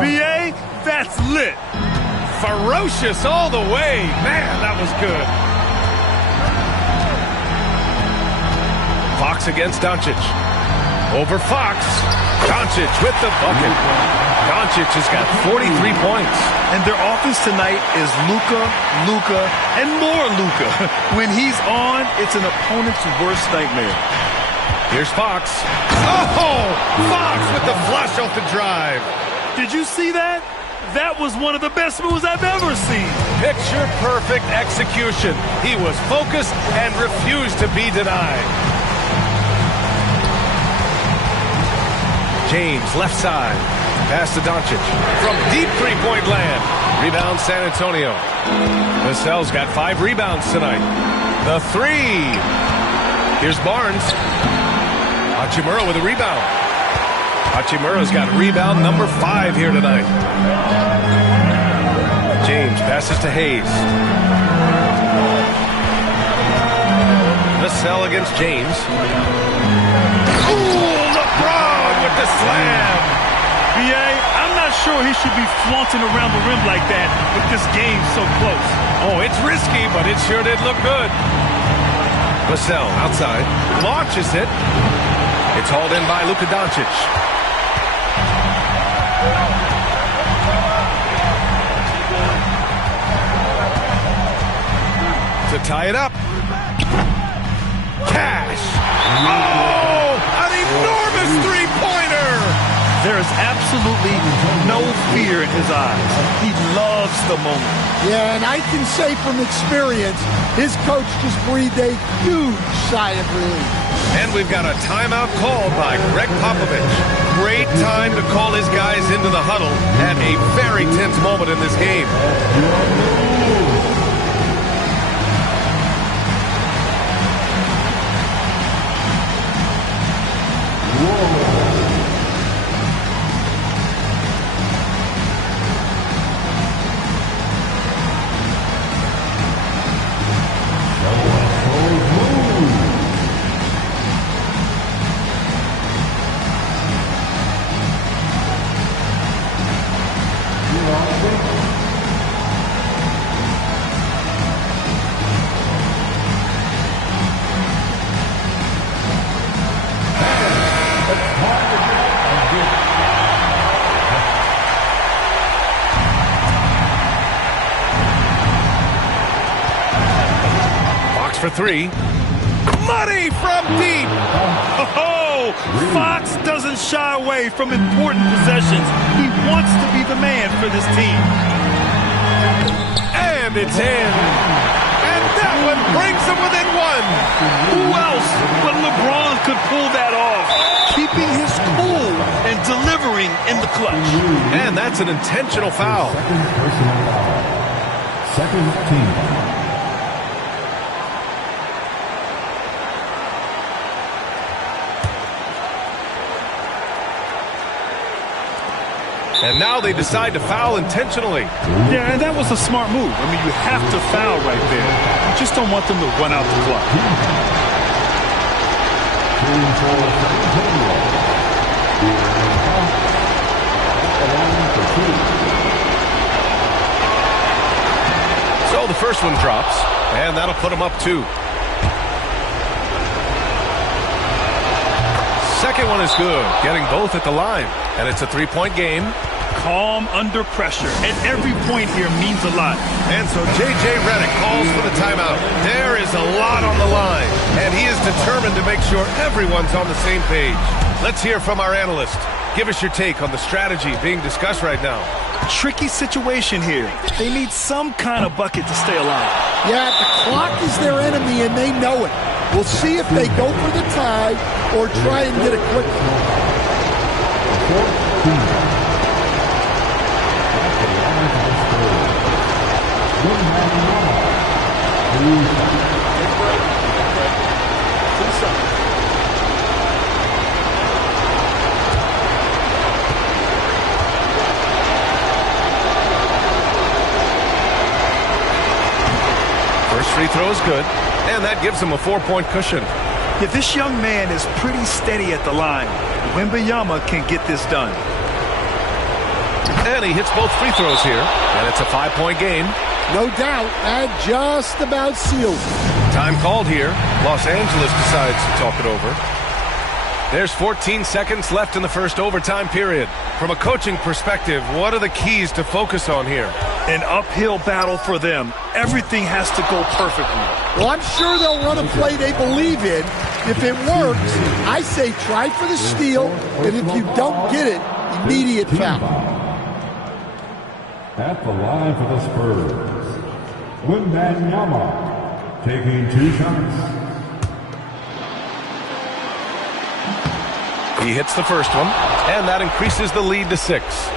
B.A., that's lit. Ferocious all the way. Man, that was good. Fox against Doncic. Over Fox. Doncic with the bucket. Doncic has got 43 points. And their offense tonight is Luka, and more Luka. When he's on, it's an opponent's worst nightmare. Here's Fox. Oh! Fox with the flush off the drive. Did you see that? That was one of the best moves I've ever seen. Picture perfect execution. He was focused and refused to be denied. James, left side. Pass to Doncic. From deep three-point land. Rebound San Antonio. Vassell's got 5 rebounds tonight. The 3. Here's Barnes. Hachimura with a rebound. Hachimura's got rebound number 5 here tonight. James passes to Hayes. Vassell against James. Ooh, LeBron with the slam. B.A., I'm not sure he should be flaunting around the rim like that with this game so close. Oh, it's risky, but it sure did look good. Vassell outside. Launches it. It's hauled in by Luka Doncic. To tie it up. Cash. Oh, an enormous three-pointer. There is absolutely no fear in his eyes. He loves the moment. Yeah, and I can say from experience, his coach just breathed a huge sigh of relief. And we've got a timeout called by Greg Popovich. Great time to call his guys into the huddle at a very tense moment in this game. three. Money from deep. Oh, Fox doesn't shy away from important possessions. He wants to be the man for this team. And it's in. And that one brings them within one. Who else but LeBron could pull that off? Keeping his cool and delivering in the clutch. And that's an intentional foul. Second personal foul. Second team foul. And now they decide to foul intentionally. Yeah, and that was a smart move. I mean, you have to foul right there. You just don't want them to run out the clock. So the first one drops, and that'll put them up 2. Second one is good, getting both at the line. And it's a 3-point game. Calm under pressure, and every point here means a lot. And so J.J. Redick calls for the timeout. There is a lot on the line, and he is determined to make sure everyone's on the same page. Let's hear from our analyst. Give us your take on the strategy being discussed right now. Tricky situation here. They need some kind of bucket to stay alive. Yeah, the clock is their enemy, and they know it. We'll see if they go for the tie or try and get it quickly. First free throw is good, and that gives him a 4-point cushion. Yeah, this young man is pretty steady at the line. Wembanyama can get this done. And he hits both free throws here, and it's a 5-point game. No doubt, that just about seals it. Time called here. Los Angeles decides to talk it over. There's 14 seconds left in the first overtime period. From a coaching perspective, what are the keys to focus on here? An uphill battle for them. Everything has to go perfectly. Well, I'm sure they'll run a play they believe in. If it works, I say try for the steal, and if you don't get it, immediate foul. At the line for the Spurs, Wembanyama taking 2 shots. He hits the first one, and that increases the lead to 6.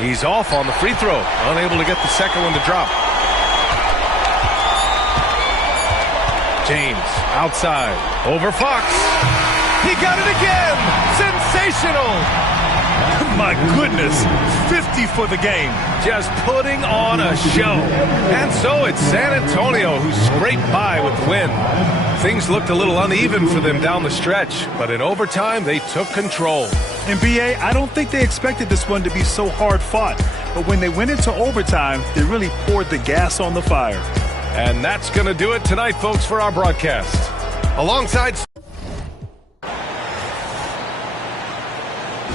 He's off on the free throw, unable to get the second one to drop. James, outside, over Fox. He got it again! Sensational! My goodness, 50 for the game. Just putting on a show. And so it's San Antonio who scraped by with the win. Things looked a little uneven for them down the stretch, but in overtime, they took control. And B.A., I don't think they expected this one to be so hard fought. But when they went into overtime, they really poured the gas on the fire. And that's going to do it tonight, folks, for our broadcast. Alongside...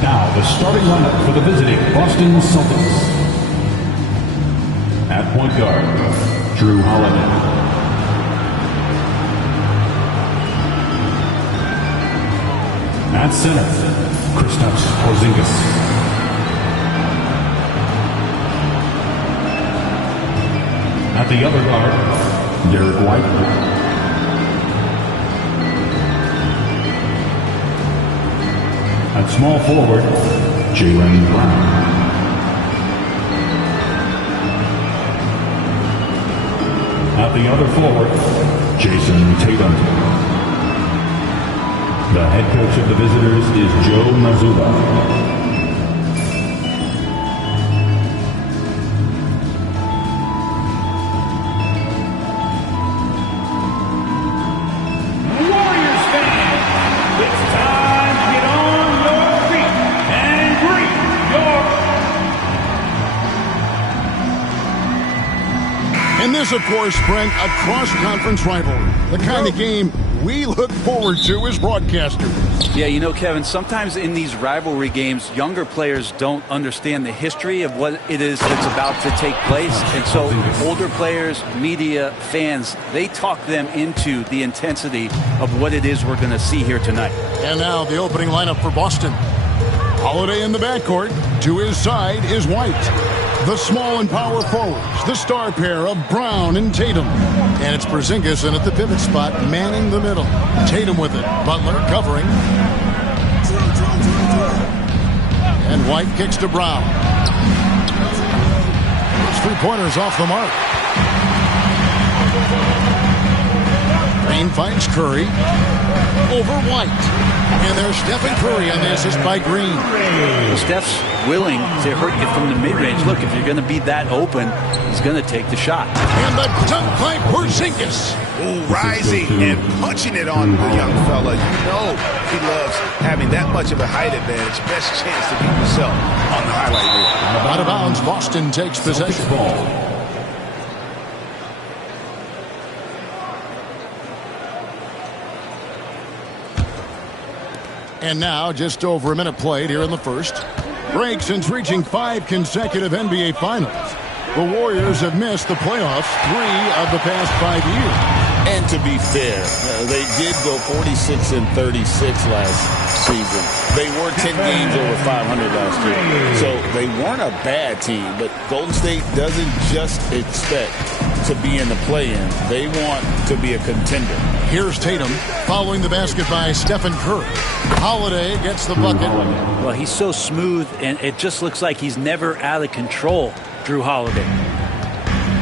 Now the starting lineup for the visiting Boston Celtics. At point guard, Jrue Holiday. At center, Kristaps Porzingis. At the other guard, Derek White. At small forward, Jaylen Brown. At the other forward, Jason Tatum. The head coach of the visitors is Joe Mazzulla. And this, of course, Brent, a cross-conference rivalry. The kind of game we look forward to as broadcasters. Yeah, you know, Kevin, sometimes in these rivalry games, younger players don't understand the history of what it is that's about to take place. And so older players, media, fans, they talk them into the intensity of what it is we're going to see here tonight. And now the opening lineup for Boston. Holiday in the backcourt. To his side is White. The small and power forwards, the star pair of Brown and Tatum. And it's Porzingis in at the pivot spot, manning the middle. Tatum with it. Butler covering. And White kicks to Brown. Those 3-pointers off the mark. Green finds Curry. Over White. And there's Stephen Curry on the assist by Green. Well, Steph's willing to hurt you from the mid-range. Look, if you're going to be that open, he's going to take the shot. And the dunk by Porzingis. Ooh, rising and punching it on the young fella. You know he loves having that much of a height advantage. Best chance to get yourself on the highlight reel. Out of bounds, Boston takes possession. And now, just over a minute played here in the first. Break since reaching 5 consecutive NBA Finals. The Warriors have missed the playoffs 3 of the past 5 years. And to be fair, they did go 46-36 last season. They were 10 games over 500 last year. So they weren't a bad team, but Golden State doesn't just expect to be in the play-in. They want to be a contender. Here's Tatum following the basket by Stephen Curry. Holiday gets the bucket. Well, he's so smooth, and it just looks like he's never out of control, Drew Holiday.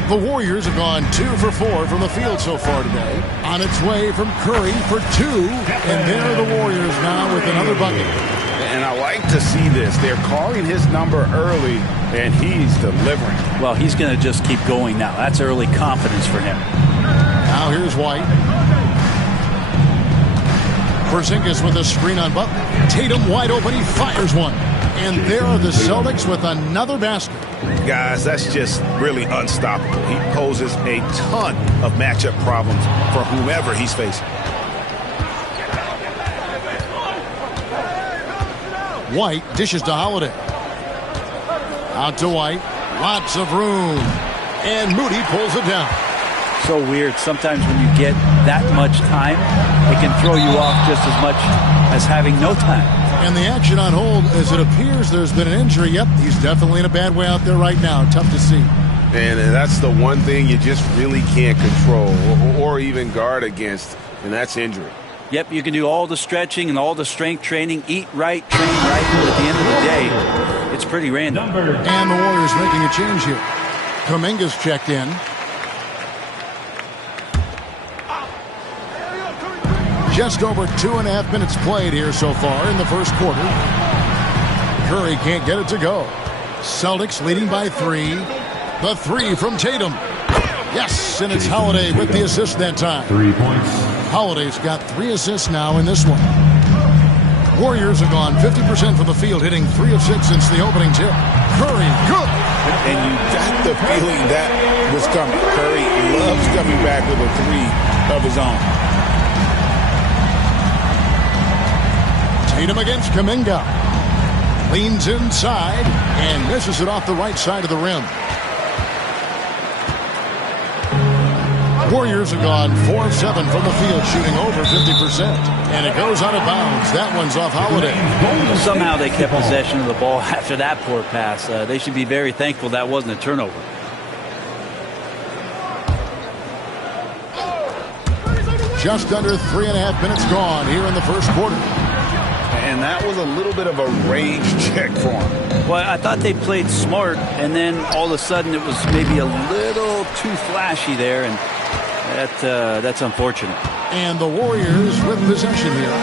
The Warriors have gone 2 for 4 from the field so far today. On its way from Curry for 2. And there are the Warriors now with another bucket. And I like to see this. They're calling his number early, and he's delivering. Well, he's going to just keep going now. That's early confidence for him. Now here's White. Porzingis with a screen on Butler. Tatum wide open. He fires one. And there are the Celtics with another basket. Guys, that's just really unstoppable. He poses a ton of matchup problems for whomever he's facing. White dishes to Holiday. Out to White. Lots of room. And Moody pulls it down. So weird. Sometimes when you get that much time, it can throw you off just as much as having no time. And the action on hold, as it appears there's been an injury. Yep, he's definitely in a bad way out there right now. Tough to see. And that's the one thing you just really can't control or even guard against, and that's injury. Yep, you can do all the stretching and all the strength training, eat right, train right, but at the end of the day, it's pretty random. And the Warriors making a change here. Kuminga's checked in. Just over 2.5 minutes played here so far in the first quarter. Curry can't get it to go. Celtics leading by 3. The 3 from Tatum. Yes, and it's Holiday with the assist that time. 3 points. Holiday's got 3 assists now in this one. Warriors have gone 50% from the field, hitting 3 of 6 since the opening tip. Curry, good. And you got the feeling that was coming. Curry loves coming back with a 3 of his own. Tatum against Kuminga. Leans inside and misses it off the right side of the rim. Warriors have gone 4 of 7 from the field, shooting over 50%. And it goes out of bounds. That one's off Holiday. Somehow they kept possession of the ball after that poor pass. They should be very thankful that wasn't a turnover. Just under 3.5 minutes gone here in the first quarter. And that was a little bit of a rage check for him. Well, I thought they played smart, and then all of a sudden it was maybe a little too flashy there, and that's unfortunate. And the Warriors with possession here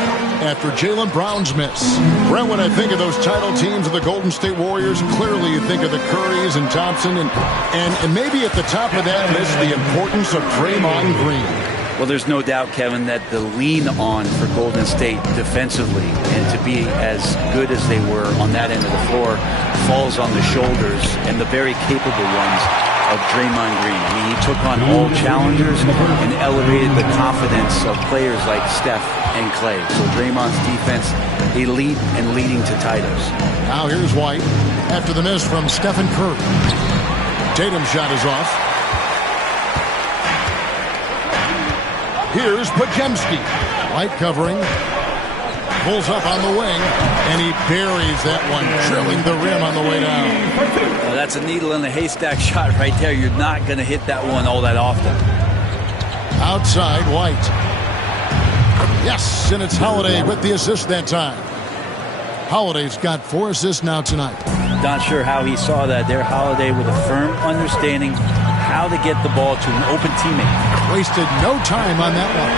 after Jaylen Brown's miss. Brett, when I think of those title teams of the Golden State Warriors, clearly you think of the Currys and Thompson, and maybe at the top of that list, the importance of Draymond Green. Well, there's no doubt, Kevin, that the lean on for Golden State defensively and to be as good as they were on that end of the floor falls on the shoulders and the very capable ones of Draymond Green. I mean, he took on all challengers and elevated the confidence of players like Steph and Clay. So Draymond's defense, elite and leading to titles. Now here's White after the miss from Stephen Curry. Tatum's shot is off. Here's Podziemski. White covering. Pulls up on the wing, and he buries that one, drilling the rim on the way down. Well, that's a needle in a haystack shot right there. You're not going to hit that one all that often. Outside, White. Yes, and it's Holiday with the assist that time. Holiday's got 4 assists now tonight. Not sure how he saw that there. Holiday with a firm understanding how to get the ball to an open teammate. Wasted no time on that one.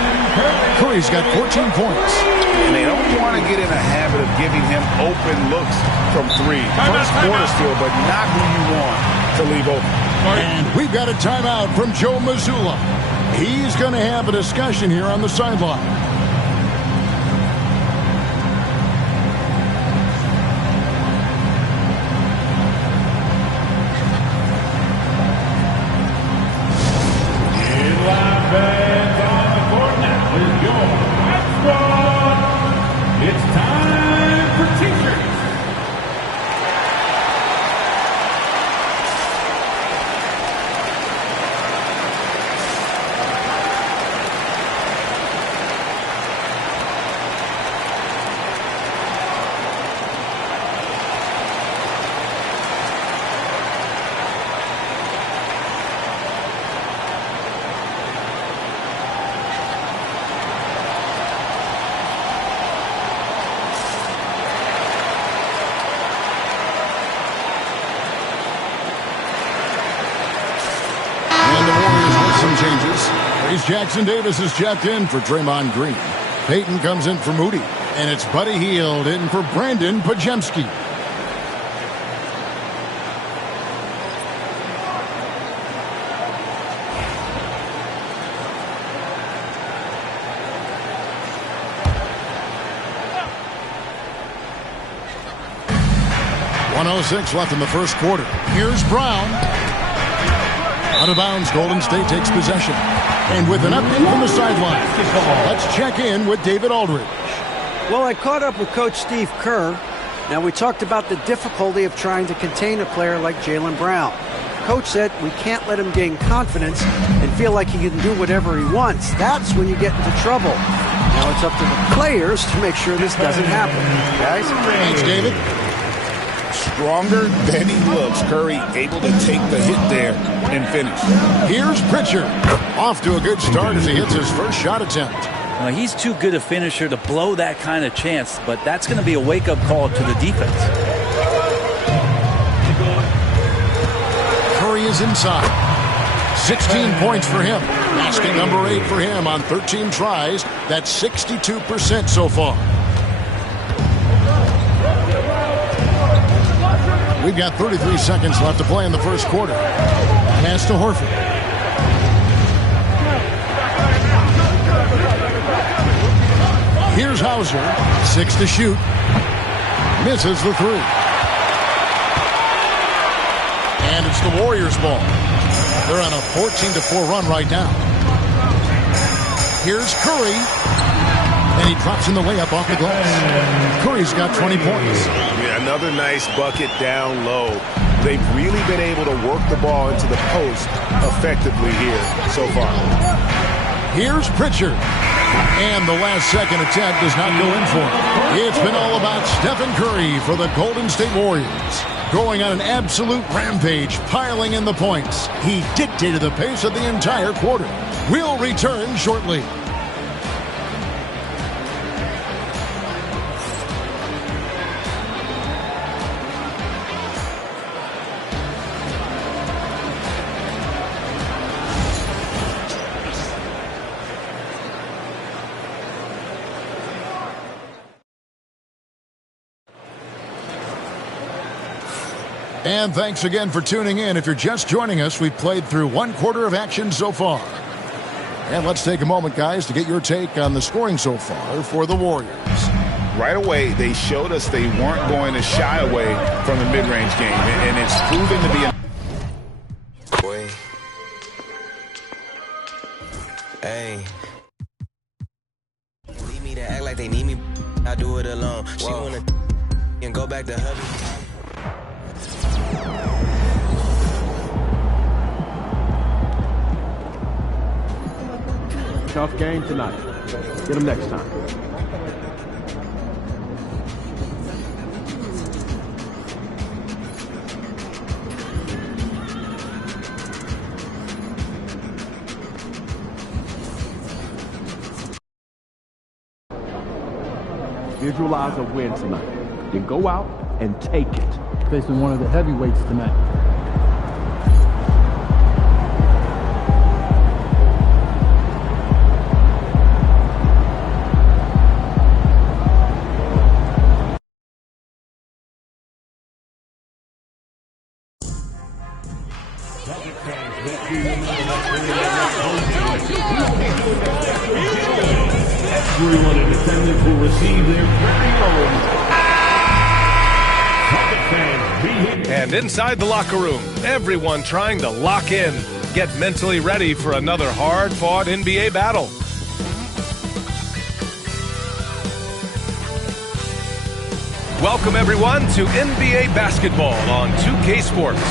Curry's got 14 points. And they don't want to get in a habit of giving him open looks from 3. First quarter still, but not who you want to leave open. And we've got a timeout from Joe Mazzulla. He's going to have a discussion here on the sideline. Jackson Davis is checked in for Draymond Green. Payton comes in for Moody. And it's Buddy Hield in for Brandon Podziemski. .106 left in the first quarter. Here's Brown. Out of bounds, Golden State takes possession. And with an update from the sideline, let's check in with David Aldridge. Well, I caught up with Coach Steve Kerr. Now, we talked about the difficulty of trying to contain a player like Jaylen Brown. Coach said we can't let him gain confidence and feel like he can do whatever he wants. That's when you get into trouble. Now it's up to the players to make sure this doesn't happen. Guys? Thanks, David. Stronger than he looks. Curry able to take the hit there and finish. Here's Pritchard. Off to a good start as he hits his first shot attempt. Well, he's too good a finisher to blow that kind of chance, but that's going to be a wake-up call to the defense. Curry is inside. 16 points for him. Basket number 8 for him on 13 tries. That's 62% so far. We've got 33 seconds left to play in the first quarter. Pass to Horford. Here's Hauser. 6 to shoot. Misses the 3. And it's the Warriors' ball. They're on a 14-4 run right now. Here's Curry. And he drops in the layup off the glass. Curry's got 20 points. Yeah, another nice bucket down low. They've really been able to work the ball into the post effectively here so far. Here's Pritchard. And the last-second attempt does not go in for him. It's been all about Stephen Curry for the Golden State Warriors. Going on an absolute rampage, piling in the points. He dictated the pace of the entire quarter. We'll return shortly. And thanks again for tuning in. If you're just joining us, we've played through one quarter of action so far. And let's take a moment, guys, to get your take on the scoring so far for the Warriors. Right away, they showed us they weren't going to shy away from the mid-range game, and it's proven to be Hey. Leave me to act like they need me. I do it alone. She wanna and go back to hubby. Tough game tonight. Get them next time. Visualize a win tonight. Then go out and take it. Facing one of the heavyweights tonight. Everyone in attendance will receive their very own Celtic fans. And inside the locker room, everyone trying to lock in, get mentally ready for another hard-fought NBA battle. Welcome everyone to NBA basketball on 2K Sports.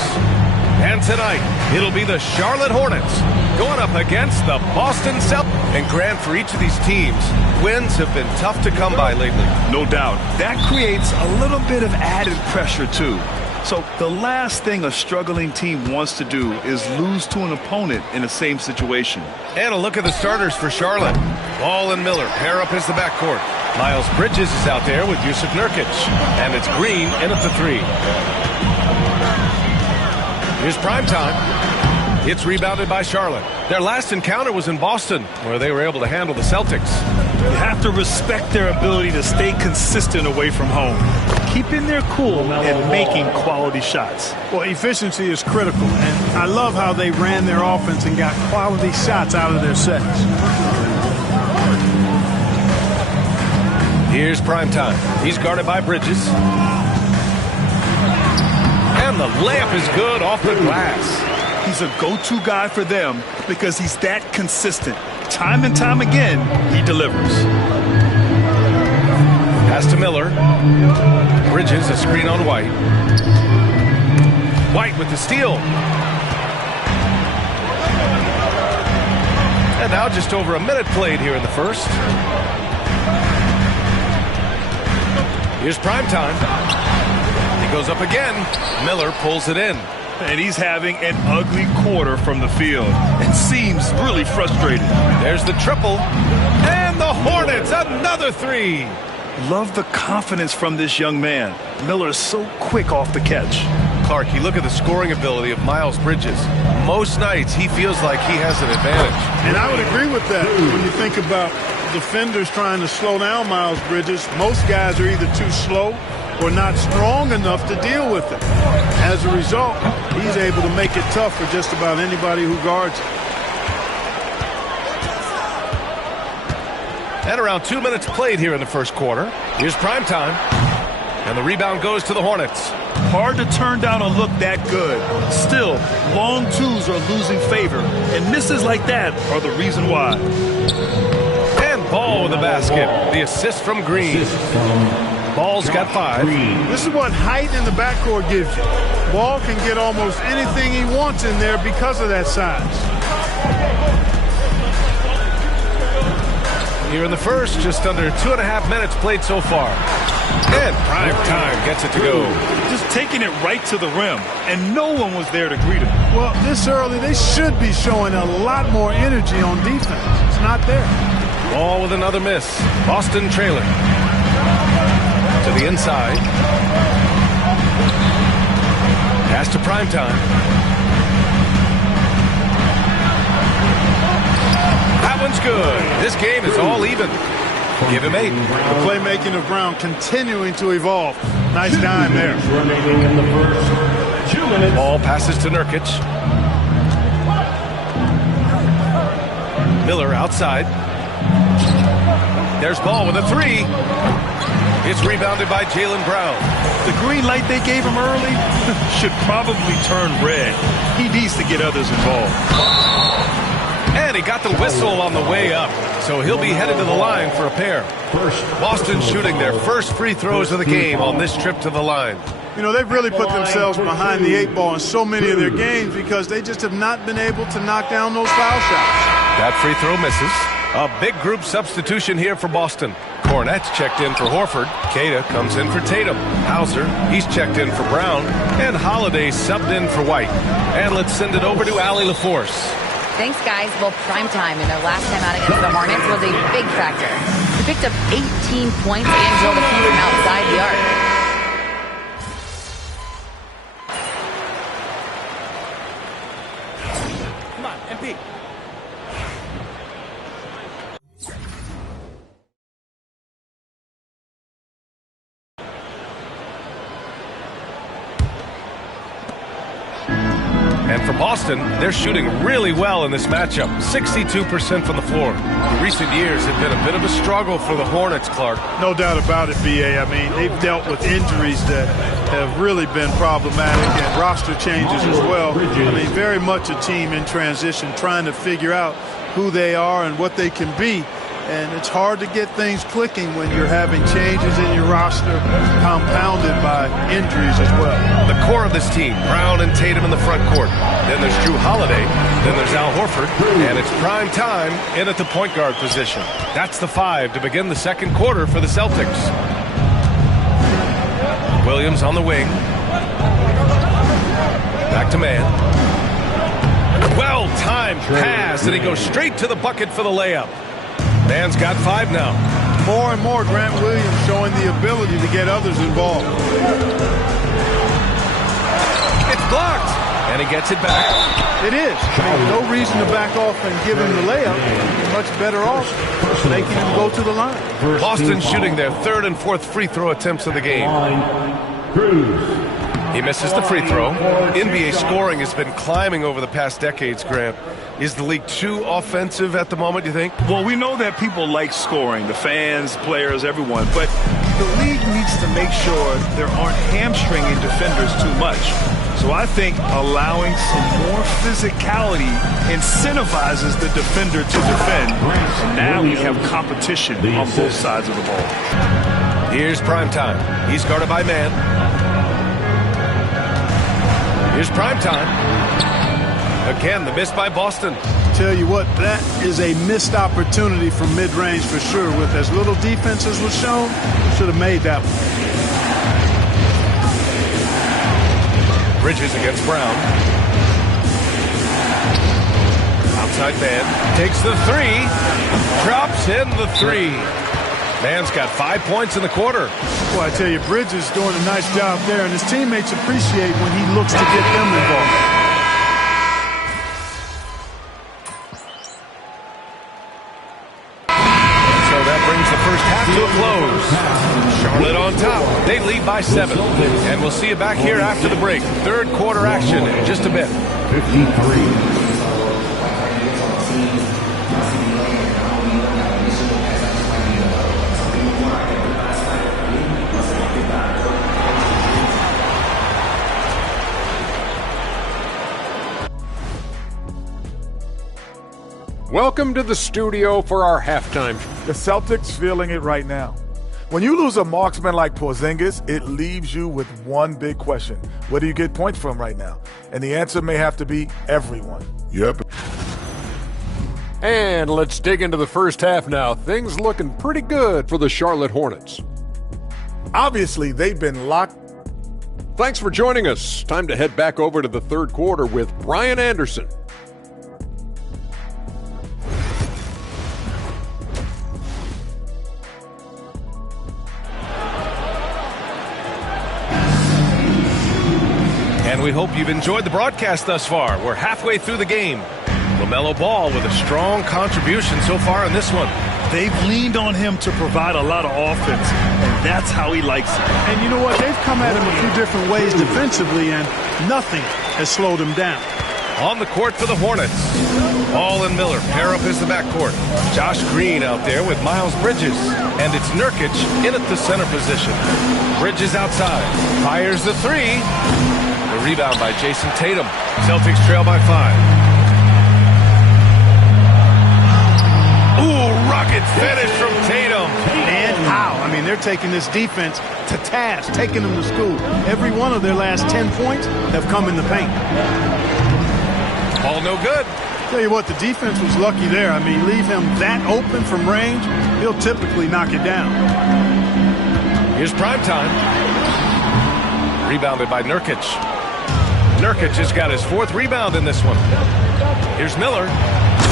And tonight, it'll be the Charlotte Hornets going up against the Boston Celtics. And Grant, for each of these teams, wins have been tough to come by lately. No doubt. That creates a little bit of added pressure, too. So the last thing a struggling team wants to do is lose to an opponent in the same situation. And a look at the starters for Charlotte. Ball and Miller pair up as the backcourt. Miles Bridges is out there with Yusuf Nurkic. And it's Green in at the three. Here's primetime. It's rebounded by Charlotte. Their last encounter was in Boston, where they were able to handle the Celtics. You have to respect their ability to stay consistent away from home, keeping their cool and making quality shots. Well, efficiency is critical, and I love how they ran their offense and got quality shots out of their sets. Here's primetime. He's guarded by Bridges. And the layup is good off the glass. He's a go-to guy for them because he's that consistent. Time and time again, he delivers. Pass to Miller. Bridges, a screen on White. White with the steal. And now just over a minute played here in the first. Here's primetime. He goes up again. Miller pulls it in. And he's having an ugly quarter from the field and seems really frustrated. There's the triple. And the Hornets, another three. Love the confidence from this young man. Miller is so quick off the catch. Clark, you look at the scoring ability of Miles Bridges. Most nights, he feels like he has an advantage. And I would agree with that when you think about defenders trying to slow down Miles Bridges. Most guys are either too slow or not strong enough to deal with it. As a result, he's able to make it tough for just about anybody who guards it. And around 2 minutes played here in the first quarter. Here's primetime. And the rebound goes to the Hornets. Hard to turn down a look that good. Still, long twos are losing favor, and misses like that are the reason why. And Ball with the basket. The assist from Green. Ball's got 5. This is what height in the backcourt gives you. Ball can get almost anything he wants in there because of that size. Here in the first, just under 2.5 minutes played so far. And prime time gets it to go. Just taking it right to the rim, and no one was there to greet him. Well, this early, they should be showing a lot more energy on defense. It's not there. Ball with another miss. Boston trailing. To the inside. Pass to primetime. That one's good. This game is all even. Give him 8. The playmaking of Brown continuing to evolve. Nice dime there. Remaining in the first 2 minutes. Ball passes to Nurkic. Miller outside. There's Ball with a 3. It's rebounded by Jaylen Brown. The green light they gave him early should probably turn red. He needs to get others involved. And he he got the whistle on the way up, so he'll be headed to the line for a pair. Boston shooting their first free throws of the game on this trip to the line. You know, they've really put themselves behind the 8 ball in so many of their games because they just have not been able to knock down those foul shots. That free throw misses. A big group substitution here for Boston. Cornette's checked in for Horford. Queta comes in for Tatum. Hauser, he's checked in for Brown. And Holiday subbed in for White. And let's send it over to Allie LaForce. Thanks, guys. Well, primetime in their last time out against the Hornets was a big factor. He picked up 18 points and drilled a few from outside the arc. And for Boston, they're shooting really well in this matchup. 62% from the floor. In recent years have been a bit of a struggle for the Hornets, Clark. No doubt about it, B.A. I mean, they've dealt with injuries that have really been problematic and roster changes as well. I mean, very much a team in transition, trying to figure out who they are and what they can be. And it's hard to get things clicking when you're having changes in your roster compounded by injuries as well. The core of this team, Brown and Tatum in the front court. Then there's Drew Holiday. Then there's Al Horford. And it's prime time in at the point guard position. That's the 5 to begin the second quarter for the Celtics. Williams on the wing. Back to man. Well-timed pass, and he goes straight to the bucket for the layup. Man's got 5 now. More and more, Grant Williams showing the ability to get others involved. It's blocked, and he gets it back. It is. I mean, no reason to back off and give him the layup. You're much better off making him go to the line. Boston shooting their 3rd and 4th free throw attempts of the game. He misses the free throw. NBA scoring has been climbing over the past decades, Grant. Is the league too offensive at the moment, do you think? Well, we know that people like scoring, the fans, players, everyone, but the league needs to make sure there aren't hamstringing defenders too much. So I think allowing some more physicality incentivizes the defender to defend. And now we have competition on both sides of the ball. Here's primetime. He's guarded by man. Here's primetime. Again, the miss by Boston. Tell you what, that is a missed opportunity from mid-range for sure. With as little defense as was shown, should have made that one. Bridges against Brown. Outside man. Takes the 3. Drops in the 3. Man's got 5 points in the quarter. Well, I tell you, Bridges doing a nice job there, and his teammates appreciate when he looks to get them involved. To a close. Charlotte on top. They lead by 7. And we'll see you back here after the break. 3rd quarter action in just a bit. 53. Welcome to the studio for our halftime. The Celtics feeling it right now. When you lose a marksman like Porzingis, it leaves you with one big question. Where do you get points from right now? And the answer may have to be everyone. Yep. And let's dig into the first half now. Things looking pretty good for the Charlotte Hornets. Obviously, they've been locked. Thanks for joining us. Time to head back over to the third quarter with Brian Anderson. And we hope you've enjoyed the broadcast thus far. We're halfway through the game. LaMelo Ball with a strong contribution so far in this one. They've leaned on him to provide a lot of offense, and that's how he likes it. And you know what? They've come at him a few different ways defensively, and nothing has slowed him down. On the court for the Hornets. Ball and Miller pair up as the backcourt. Josh Green out there with Miles Bridges. And it's Nurkic in at the center position. Bridges outside. Fires the three. The rebound by Jason Tatum. Celtics trail by 5. Rugged finish from Tatum. And how? I mean, they're taking this defense to task, taking them to school. Every one of their last 10 points have come in the paint. Ball no good. Tell you what, the defense was lucky there. I mean, leave him that open from range, he'll typically knock it down. Here's Primetime. Rebounded by Nurkic. Nurkic has got his 4th rebound in this one. Here's Miller.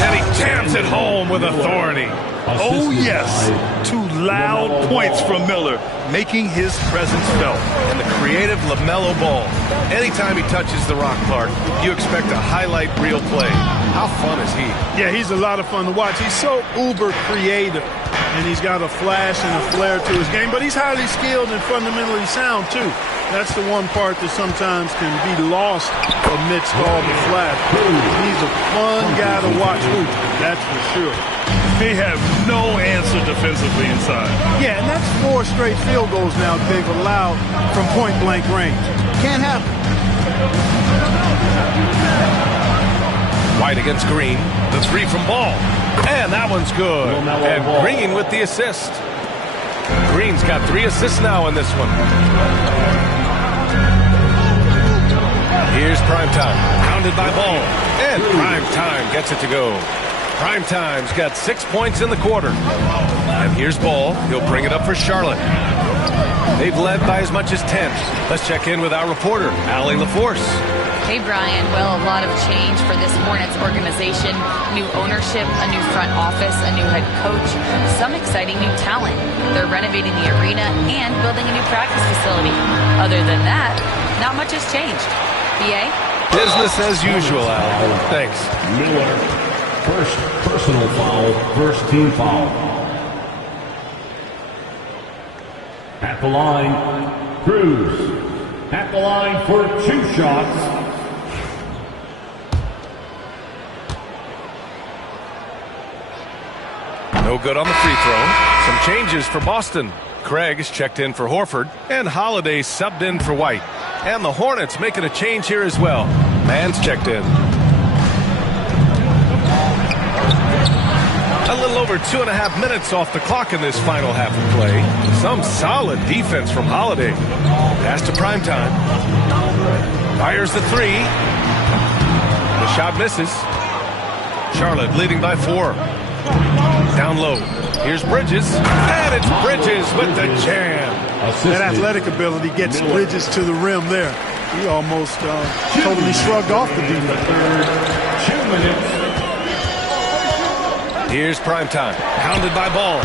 And he jams it home with authority. Oh, yes. 2 loud points from Miller, making his presence felt. And the creative LaMelo Ball. Anytime he touches the rock, Clark, you expect a highlight reel play. How fun is he? Yeah, he's a lot of fun to watch. He's so uber creative, and he's got a flash and a flair to his game, but he's highly skilled and fundamentally sound, too. That's the one part that sometimes can be lost amidst all the flash. He's a fun guy to watch hoop, that's for sure. They have no answer defensively inside. Yeah, and that's 4 straight field goals now they've allowed from point-blank range. Can't happen. White against Green. The 3 from Ball. And that one's good. And Green with the assist. Green's got 3 assists now in this one. Here's Primetime. Pounded by Ball. And Primetime gets it to go. Primetime's got 6 points in the quarter. And here's Ball. He'll bring it up for Charlotte. They've led by as much as 10. Let's check in with our reporter, Allie LaForce. Hey, Brian. Well, a lot of change for this Hornets organization. New ownership, a new front office, a new head coach, some exciting new talent. They're renovating the arena and building a new practice facility. Other than that, not much has changed. BA? Business as usual, Al. Thanks. Miller, first personal foul, first team foul. At the line, Cruz. At the line for 2 shots. No good on the free throw. Some changes for Boston. Craig is checked in for Horford, and Holiday subbed in for White. And the Hornets making a change here as well. Mann's checked in. A little over 2.5 minutes off the clock in this final half of play. Some solid defense from Holiday. Pass to Primetime. Fires the 3. The shot misses. Charlotte leading by 4. Down low. Here's Bridges. And it's Bridges with the jam. That athletic ability gets Bridges to the rim there. He almost totally shrugged off the defense. 2 minutes. Here's Primetime. Pounded by Ball.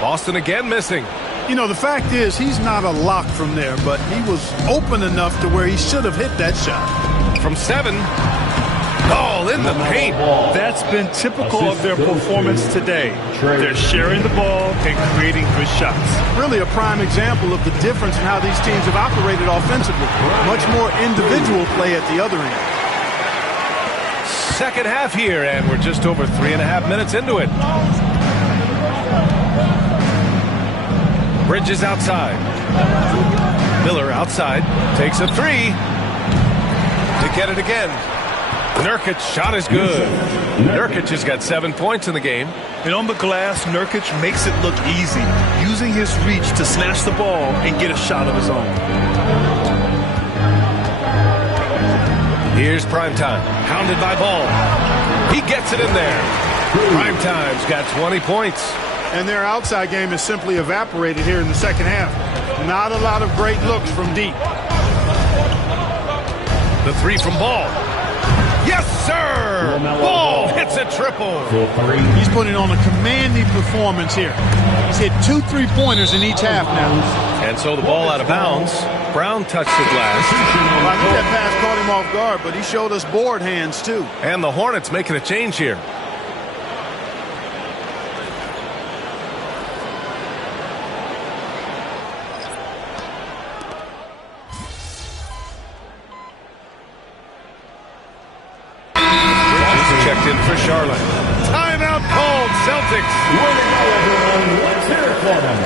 Boston again missing. You know, the fact is he's not a lock from there, but he was open enough to where he should have hit that shot. From 7. Ball in the paint. That's been typical of their performance today. They're sharing the ball and creating good shots. Really a prime example of the difference in how these teams have operated offensively. Much more individual play at the other end. Second half here, and we're just over 3.5 minutes into it. Bridges outside. Miller outside. Takes a 3. To get it again. Nurkic's shot is good. Nurkic has got 7 points in the game. And on the glass, Nurkic makes it look easy, using his reach to snatch the ball and get a shot of his own. Here's Primetime. Pounded by Ball. He gets it in there. Primetime's got 20 points. And their outside game is simply evaporated here in the second half. Not a lot of great looks from deep. The 3 from Ball. Yes, sir! Ball hits a triple. He's putting on a commanding performance here. He's hit 2 3-pointers in each half now. And so the ball out of bounds. Brown touched it last. Well, I think that pass caught him off guard, but he showed us board hands, too. And the Hornets making a change here. Checked in for Charlotte. Timeout called. Celtics. Let's hear it for them.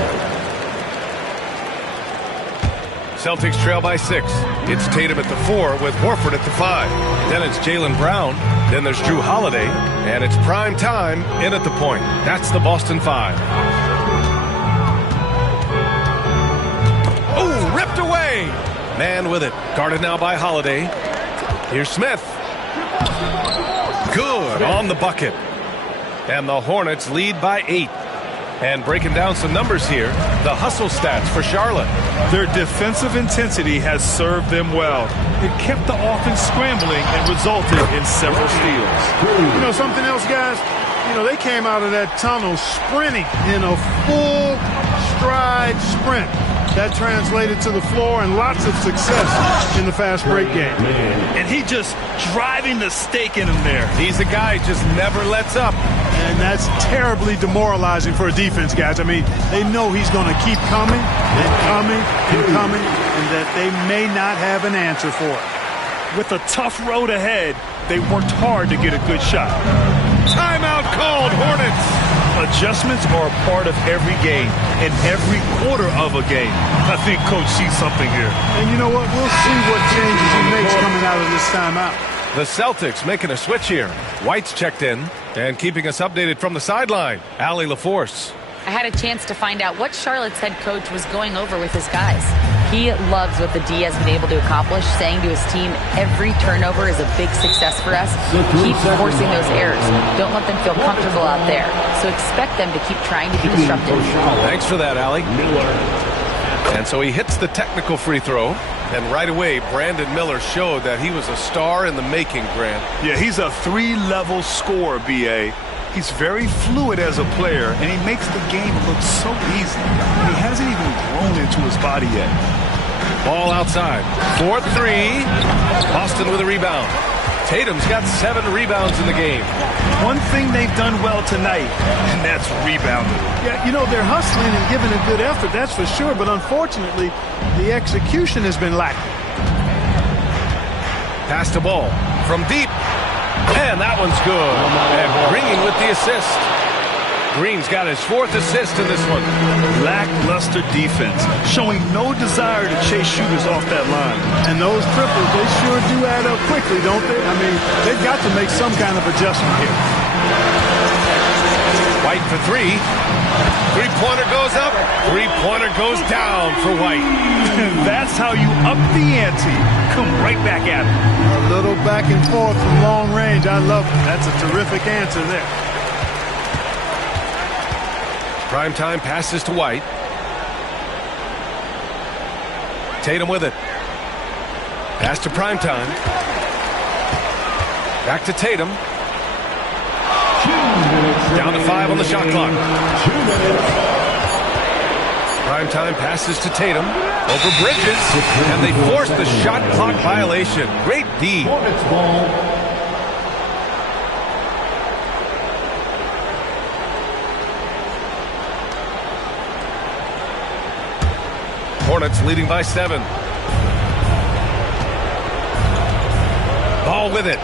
Celtics trail by 6. It's Tatum at the 4 with Horford at the 5. Then it's Jaylen Brown. Then there's Drew Holiday. And it's prime time in at the point. That's the Boston 5. Oh, ripped away. Man with it. Guarded now by Holiday. Here's Smith. Good on the bucket. And the Hornets lead by 8. And breaking down some numbers here, the hustle stats for Charlotte. Their defensive intensity has served them well. It kept the offense scrambling and resulted in several steals. You know something else, guys? You know, they came out of that tunnel sprinting in a full stride sprint. That translated to the floor and lots of success in the fast break game. And he just driving the stake in him there. He's a guy who just never lets up. And that's terribly demoralizing for a defense, guys. I mean, they know he's going to keep coming and coming and coming, and that they may not have an answer for it. With a tough road ahead, they worked hard to get a good shot. Timeout called, Hornets. Adjustments are a part of every game and every quarter of a game. I think Coach sees something here. And you know what? We'll see what changes he makes coming out of this timeout. The Celtics making a switch here. White's checked in and keeping us updated from the sideline. Allie LaForce. I had a chance to find out what Charlotte's head coach was going over with his guys. He loves what the D has been able to accomplish, saying to his team, every turnover is a big success for us. Keep forcing those errors. Don't let them feel comfortable out there. So expect them to keep trying to be disruptive. Thanks for that, Allie. And so he hits the technical free throw. And right away, Brandon Miller showed that he was a star in the making, Grant. Yeah, he's a 3-level scorer, B.A. He's very fluid as a player, and he makes the game look so easy. He hasn't even grown into his body yet. Ball outside. 4-3. Boston with a rebound. Tatum's got 7 rebounds in the game. One thing they've done well tonight, and that's rebounding. Yeah, you know, they're hustling and giving a good effort, that's for sure. But unfortunately, the execution has been lacking. Pass the ball from deep. And that one's good. And Green with the assist. Green's got his 4th assist in this one. Lackluster defense, showing no desire to chase shooters off that line. And those triples, they sure do add up quickly, don't they? I mean, they've got to make some kind of adjustment here. White for 3. Three-pointer goes up. Three-pointer goes down for White. That's how you up the ante. Come right back at it. A little back and forth from long range. I love it. That's a terrific answer there. Primetime passes to White. Tatum with it. Pass to Primetime. Back to Tatum. Down to 5 on the shot clock. Primetime passes to Tatum. Over Bridges. And they force the shot clock violation. Great D. Hornets leading by 7. Ball with it.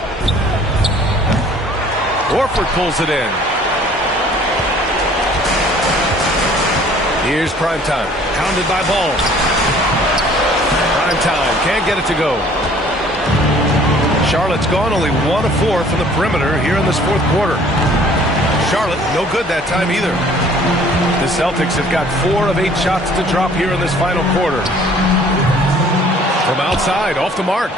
Horford pulls it in. Here's Primetime. Pounded by Ball. Primetime can't get it to go. Charlotte's gone only 1 of 4 from the perimeter here in this 4th quarter. Charlotte, no good that time either. The Celtics have got 4 of 8 shots to drop here in this final quarter. From outside, off the mark.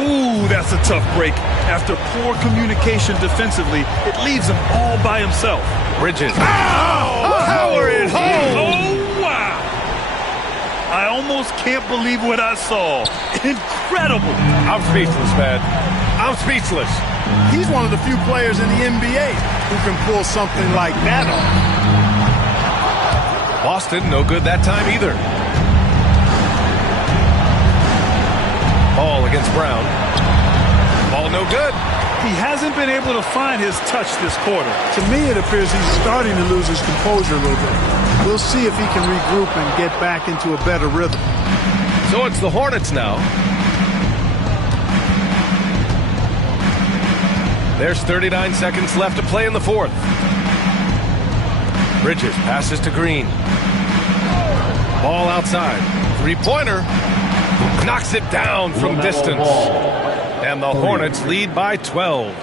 Ooh, that's a tough break. After poor communication defensively, it leaves him all by himself. Bridges. Power it home. Oh, wow. I almost can't believe what I saw. Incredible. I'm speechless, man. I'm speechless. He's one of the few players in the NBA who can pull something like that off. Boston, no good that time either. Ball against Brown. Ball no good. He hasn't been able to find his touch this quarter. To me, it appears he's starting to lose his composure a little bit. We'll see if he can regroup and get back into a better rhythm. So it's the Hornets now. There's 39 seconds left to play in the 4th. Bridges passes to Green. Ball outside. Three-pointer. Knocks it down from distance. And the Hornets lead by 12.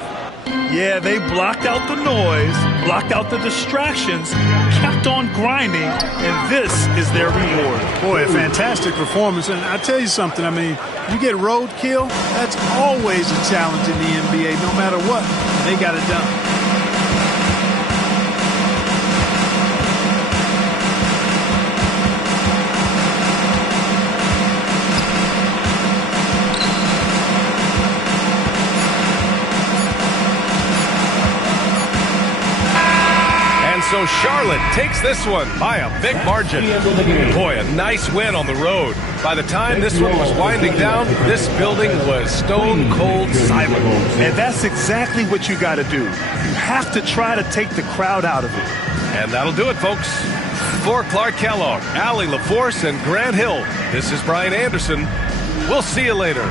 Yeah, they blocked out the noise, blocked out the distractions, kept on grinding, and this is their reward. Boy, a fantastic performance. And I tell you something, I mean, you get roadkill, that's always a challenge in the NBA, no matter what. They got it done. So Charlotte takes this one by a big margin. Boy, a nice win on the road. By the time this one was winding down, this building was stone cold silent. And that's exactly what you got to do. You have to try to take the crowd out of it. And that'll do it, folks. For Clark Kellogg, Allie LaForce, and Grant Hill, this is Brian Anderson. We'll see you later.